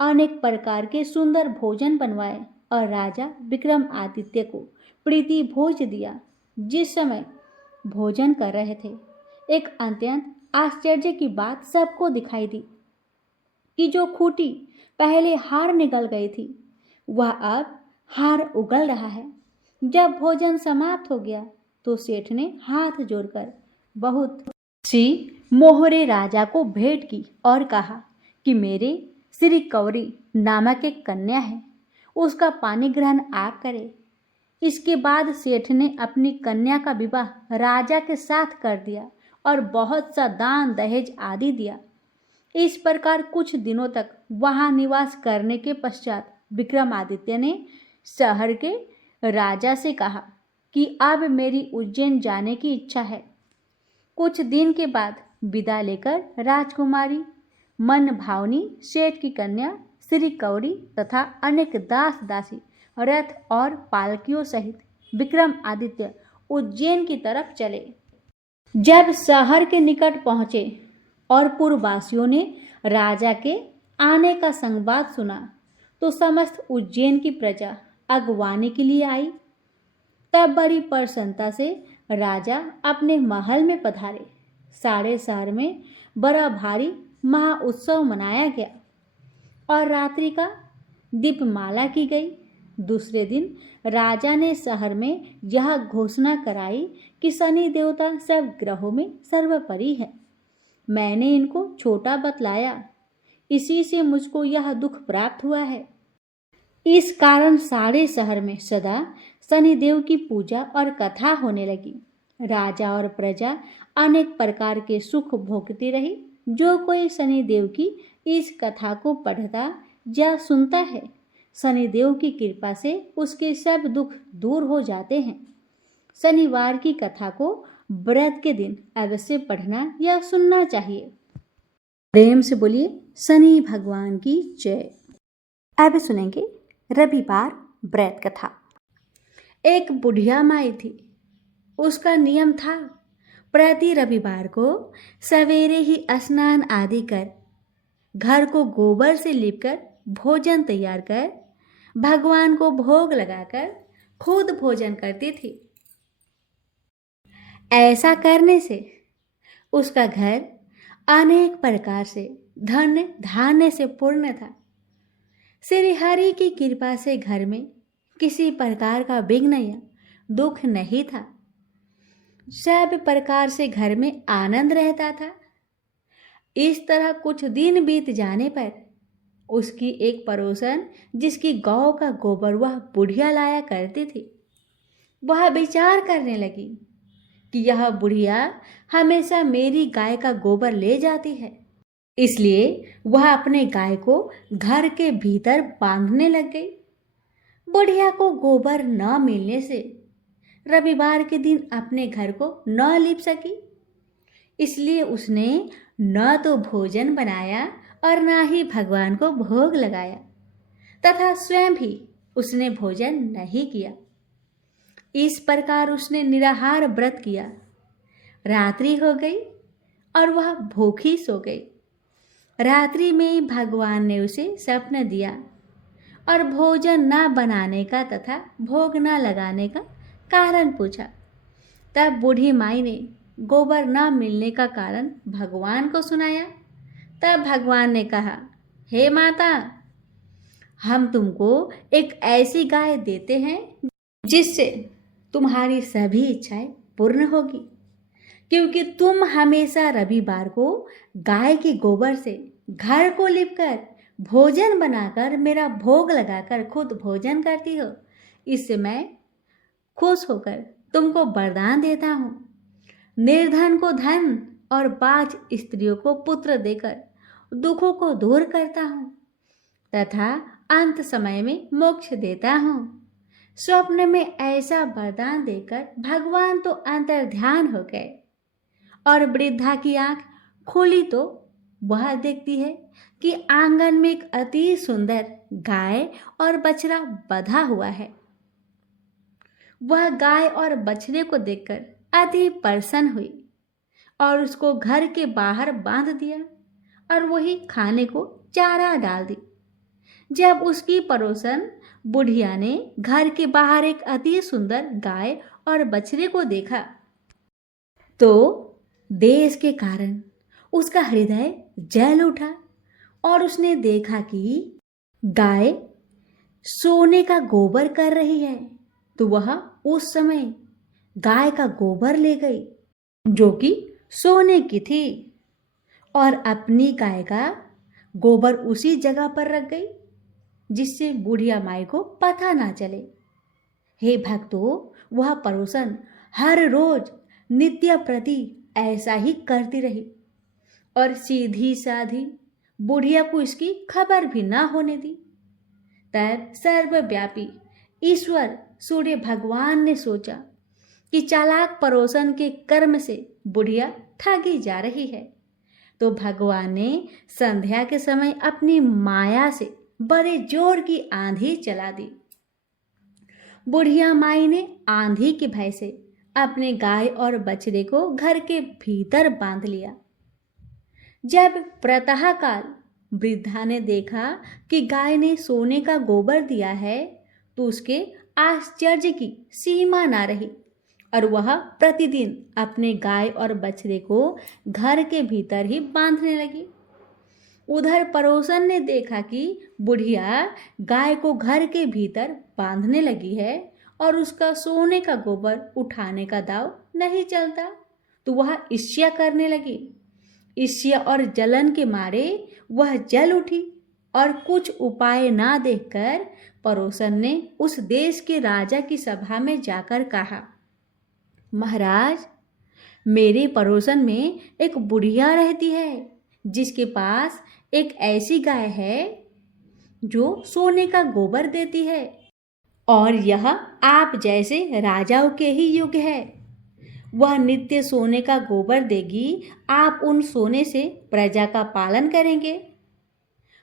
अनेक प्रकार के सुंदर भोजन बनवाए और राजा विक्रमादित्य को प्रीति भोज दिया। जिस समय भोजन कर रहे थे, एक अत्यंत आश्चर्य की बात सबको दिखाई दी कि जो खूंटी पहले हार निकल गई थी वह अब हार उगल रहा है। जब भोजन समाप्त हो गया तो सेठ ने हाथ जोड़कर बहुत सी मोहरे राजा को भेंट की और कहा कि मेरे श्री कौरी नामक एक कन्या है, उसका पानी ग्रहण आप करें। इसके बाद सेठ ने अपनी कन्या का विवाह राजा के साथ कर दिया और बहुत सा दान दहेज आदि दिया। इस प्रकार कुछ दिनों तक वहां निवास करने के पश्चात विक्रमादित्य ने शहर के राजा से कहा कि अब मेरी उज्जैन जाने की इच्छा है। कुछ दिन के बाद विदा लेकर राजकुमारी मन भावनी सेठ की कन्या श्री कौरी तथा अनेक दास दासी रथ और पालकियों सहित विक्रमादित्य उज्जैन की तरफ चले। जब शहर के निकट पहुंचे और पुरवासियों ने राजा के आने का संवाद सुना तो समस्त उज्जैन की प्रजा अगवानी के लिए आई। तब बड़ी प्रसन्नता से राजा अपने महल में पधारे। सारे शहर में बड़ा भारी महाउत्सव मनाया गया और रात्रि का दीपमाला की गई। दूसरे दिन राजा ने शहर में यह घोषणा कराई कि शनि देवता सब ग्रहों में सर्वोपरि है। मैंने इनको छोटा बतलाया, इसी से मुझको यह दुख प्राप्त हुआ है। इस कारण सारे शहर में सदा शनिदेव की पूजा और कथा होने लगी। राजा और प्रजा अनेक प्रकार के सुख भोगती रही। जो कोई शनिदेव की इस कथा को पढ़ता या सुनता है, शनिदेव की कृपा से उसके सब दुख दूर हो जाते हैं। शनिवार की कथा को व्रत के दिन अवश्य पढ़ना या सुनना चाहिए। प्रेम से बोलिए शनि भगवान की जय। अब सुनेंगे रविवार व्रत कथा। एक बुढ़िया माई थी। उसका नियम था प्रति रविवार को सवेरे ही स्नान आदि कर घर को गोबर से लीपकर भोजन तैयार कर भगवान को भोग लगाकर खुद भोजन करती थी। ऐसा करने से उसका घर अनेक प्रकार से धन धान्य से पूर्ण था। श्री हरि की कृपा से घर में किसी प्रकार का विघ्न या दुख नहीं था। सब प्रकार से घर में आनंद रहता था। इस तरह कुछ दिन बीत जाने पर उसकी एक पड़ोसन, जिसकी गौ का गोबर वह बुढ़िया लाया करती थी, वह विचार करने लगी कि यह बुढ़िया हमेशा मेरी गाय का गोबर ले जाती है, इसलिए वह अपने गाय को घर के भीतर बांधने लग गई। बुढ़िया को गोबर न मिलने से रविवार के दिन अपने घर को न लीप सकी, इसलिए उसने न तो भोजन बनाया और न ही भगवान को भोग लगाया तथा स्वयं भी उसने भोजन नहीं किया। इस प्रकार उसने निराहार व्रत किया। रात्रि हो गई और वह भूखी सो गई। रात्रि में ही भगवान ने उसे स्वप्न दिया और भोजन न बनाने का तथा भोग न लगाने का कारण पूछा। तब बूढ़ी माई ने गोबर न मिलने का कारण भगवान को सुनाया। तब भगवान ने कहा, हे माता, हम तुमको एक ऐसी गाय देते हैं जिससे तुम्हारी सभी इच्छाएं पूर्ण होगी, क्योंकि तुम हमेशा रविवार को गाय के गोबर से घर को लिपकर भोजन बनाकर मेरा भोग लगाकर खुद भोजन करती हो। इससे मैं खुश होकर तुमको वरदान देता हूँ। निर्धन को धन और बाज स्त्रियों को पुत्र देकर दुखों को दूर करता हूँ तथा अंत समय में मोक्ष देता हूँ। स्वप्न में ऐसा वरदान देकर भगवान तो अंतर्ध्यान हो गए और वृद्धा की आंख खोली तो वह देखती है कि आंगन में एक अति सुंदर गाय और बछड़ा बंधा हुआ है। वह गाय और बछड़े को देखकर अति प्रसन्न हुई और उसको घर के बाहर बांध दिया और वही खाने को चारा डाल दी। जब उसकी पड़ोसन बुढ़िया ने घर के बाहर एक अति सुंदर गाय और बछड़े को देखा तो देश के कारण उसका हृदय जल उठा और उसने देखा कि गाय सोने का गोबर कर रही है, तो वह उस समय गाय का गोबर ले गई जो कि सोने की थी और अपनी गाय का गोबर उसी जगह पर रख गई जिससे बुढ़िया माई को पता ना चले। हे भक्तों, वह पड़ोसन हर रोज नित्य प्रति ऐसा ही करती रही और सीधी साधी बुढ़िया को इसकी खबर भी ना होने दी। तब सर्वव्यापी ईश्वर सूर्य भगवान ने सोचा कि चालाक पड़ोसन के कर्म से बुढ़िया ठगी जा रही है, तो भगवान ने संध्या के समय अपनी माया से बड़े जोर की आंधी चला दी। बुढ़िया माई ने आंधी के भय से अपने गाय और बछड़े को घर के भीतर बांध लिया। जब प्रातःकाल वृद्धा ने देखा कि गाय ने सोने का गोबर दिया है, तो उसके आश्चर्य की सीमा ना रही और वह प्रतिदिन अपने गाय और बछड़े को घर के भीतर ही बांधने लगी। उधर पड़ोसन ने देखा कि बुढ़िया गाय को घर के भीतर बांधने लगी है और उसका सोने का गोबर उठाने का दाव नहीं चलता, तो वह ईर्ष्या करने लगी। ईर्ष्या और जलन के मारे वह जल उठी और कुछ उपाय ना देखकर पड़ोसन ने उस देश के राजा की सभा में जाकर कहा, महाराज, मेरे पड़ोसन में एक बुढ़िया रहती है जिसके पास एक ऐसी गाय है जो सोने का गोबर देती है और यह आप जैसे राजाओं के ही युग है। वह नित्य सोने का गोबर देगी, आप उन सोने से प्रजा का पालन करेंगे।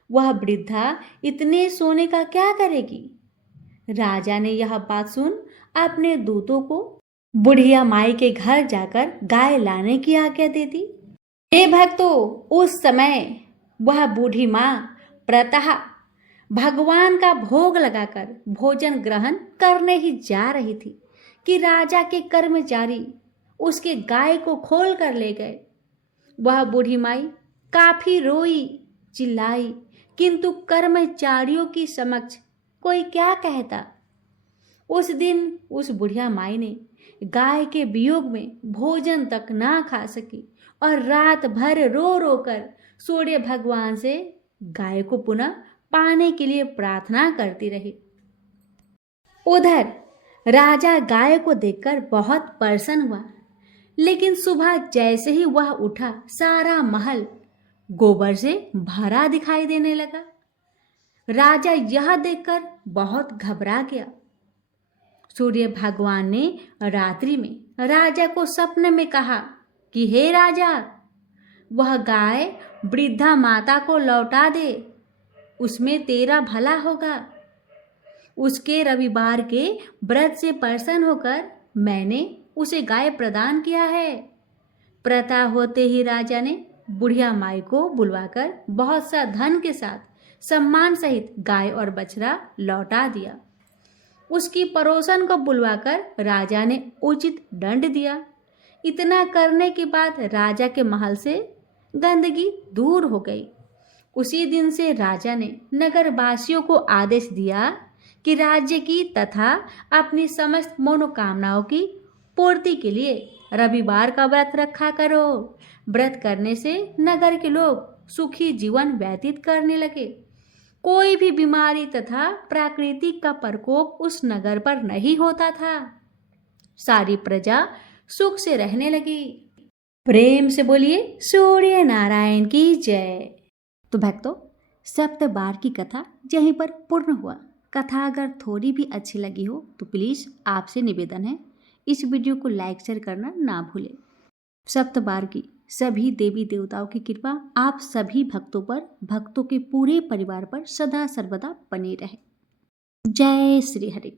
वह वृद्धा इतने सोने का क्या करेगी? राजा ने यह बात सुन अपने दूतों को बुढ़िया माई के घर जाकर गाय लाने की आज्ञा दे दी। हे भक्तों, उस समय वह बूढ़ी माँ प्रातः भगवान का भोग लगाकर भोजन ग्रहण करने ही जा रही थी कि राजा के कर्मचारी उसके गाय को खोल कर ले गए। वह बूढ़ी माई काफी रोई चिल्लाई, किंतु कर्मचारियों की समक्ष कोई क्या कहता। उस दिन उस बुढ़िया माई ने गाय के वियोग में भोजन तक ना खा सकी और रात भर रो रो कर सूर्य भगवान से गाय को पुनः पाने के लिए प्रार्थना करती रही। उधर राजा गाय को देखकर बहुत प्रसन्न हुआ, लेकिन सुबह जैसे ही वह उठा, सारा महल गोबर से भरा दिखाई देने लगा। राजा यह देखकर बहुत घबरा गया। सूर्य भगवान ने रात्रि में राजा को सपने में कहा कि हे राजा, वह गाय वृद्धा माता को लौटा दे, उसमें तेरा भला होगा। उसके रविवार के व्रत से प्रसन्न होकर मैंने उसे गाय प्रदान किया है। प्रातः होते ही राजा ने बुढ़िया माई को बुलवाकर बहुत सा धन के साथ सम्मान सहित गाय और बछड़ा लौटा दिया। उसकी पड़ोसन को बुलवाकर राजा ने उचित दंड दिया। इतना करने के बाद राजा के महल से गंदगी दूर हो गई। उसी दिन से राजा ने नगरवासियों को आदेश दिया कि राज्य की तथा अपनी समस्त मनोकामनाओं की पूर्ति के लिए रविवार का व्रत रखा करो। व्रत करने से नगर के लोग सुखी जीवन व्यतीत करने लगे। कोई भी बीमारी तथा प्राकृतिक का प्रकोप उस नगर पर नहीं होता था। सारी प्रजा सुख से रहने लगी। प्रेम से बोलिए सूर्य नारायण की जय। तो भक्तों, सप्तबार की कथा यहीं पर पूर्ण हुआ। कथा अगर थोड़ी भी अच्छी लगी हो तो प्लीज़ आपसे निवेदन है, इस वीडियो को लाइक शेयर करना ना भूलें। सप्तबार की सभी देवी देवताओं की कृपा आप सभी भक्तों पर, भक्तों के पूरे परिवार पर सदा सर्वदा बनी रहे। जय श्री हरि।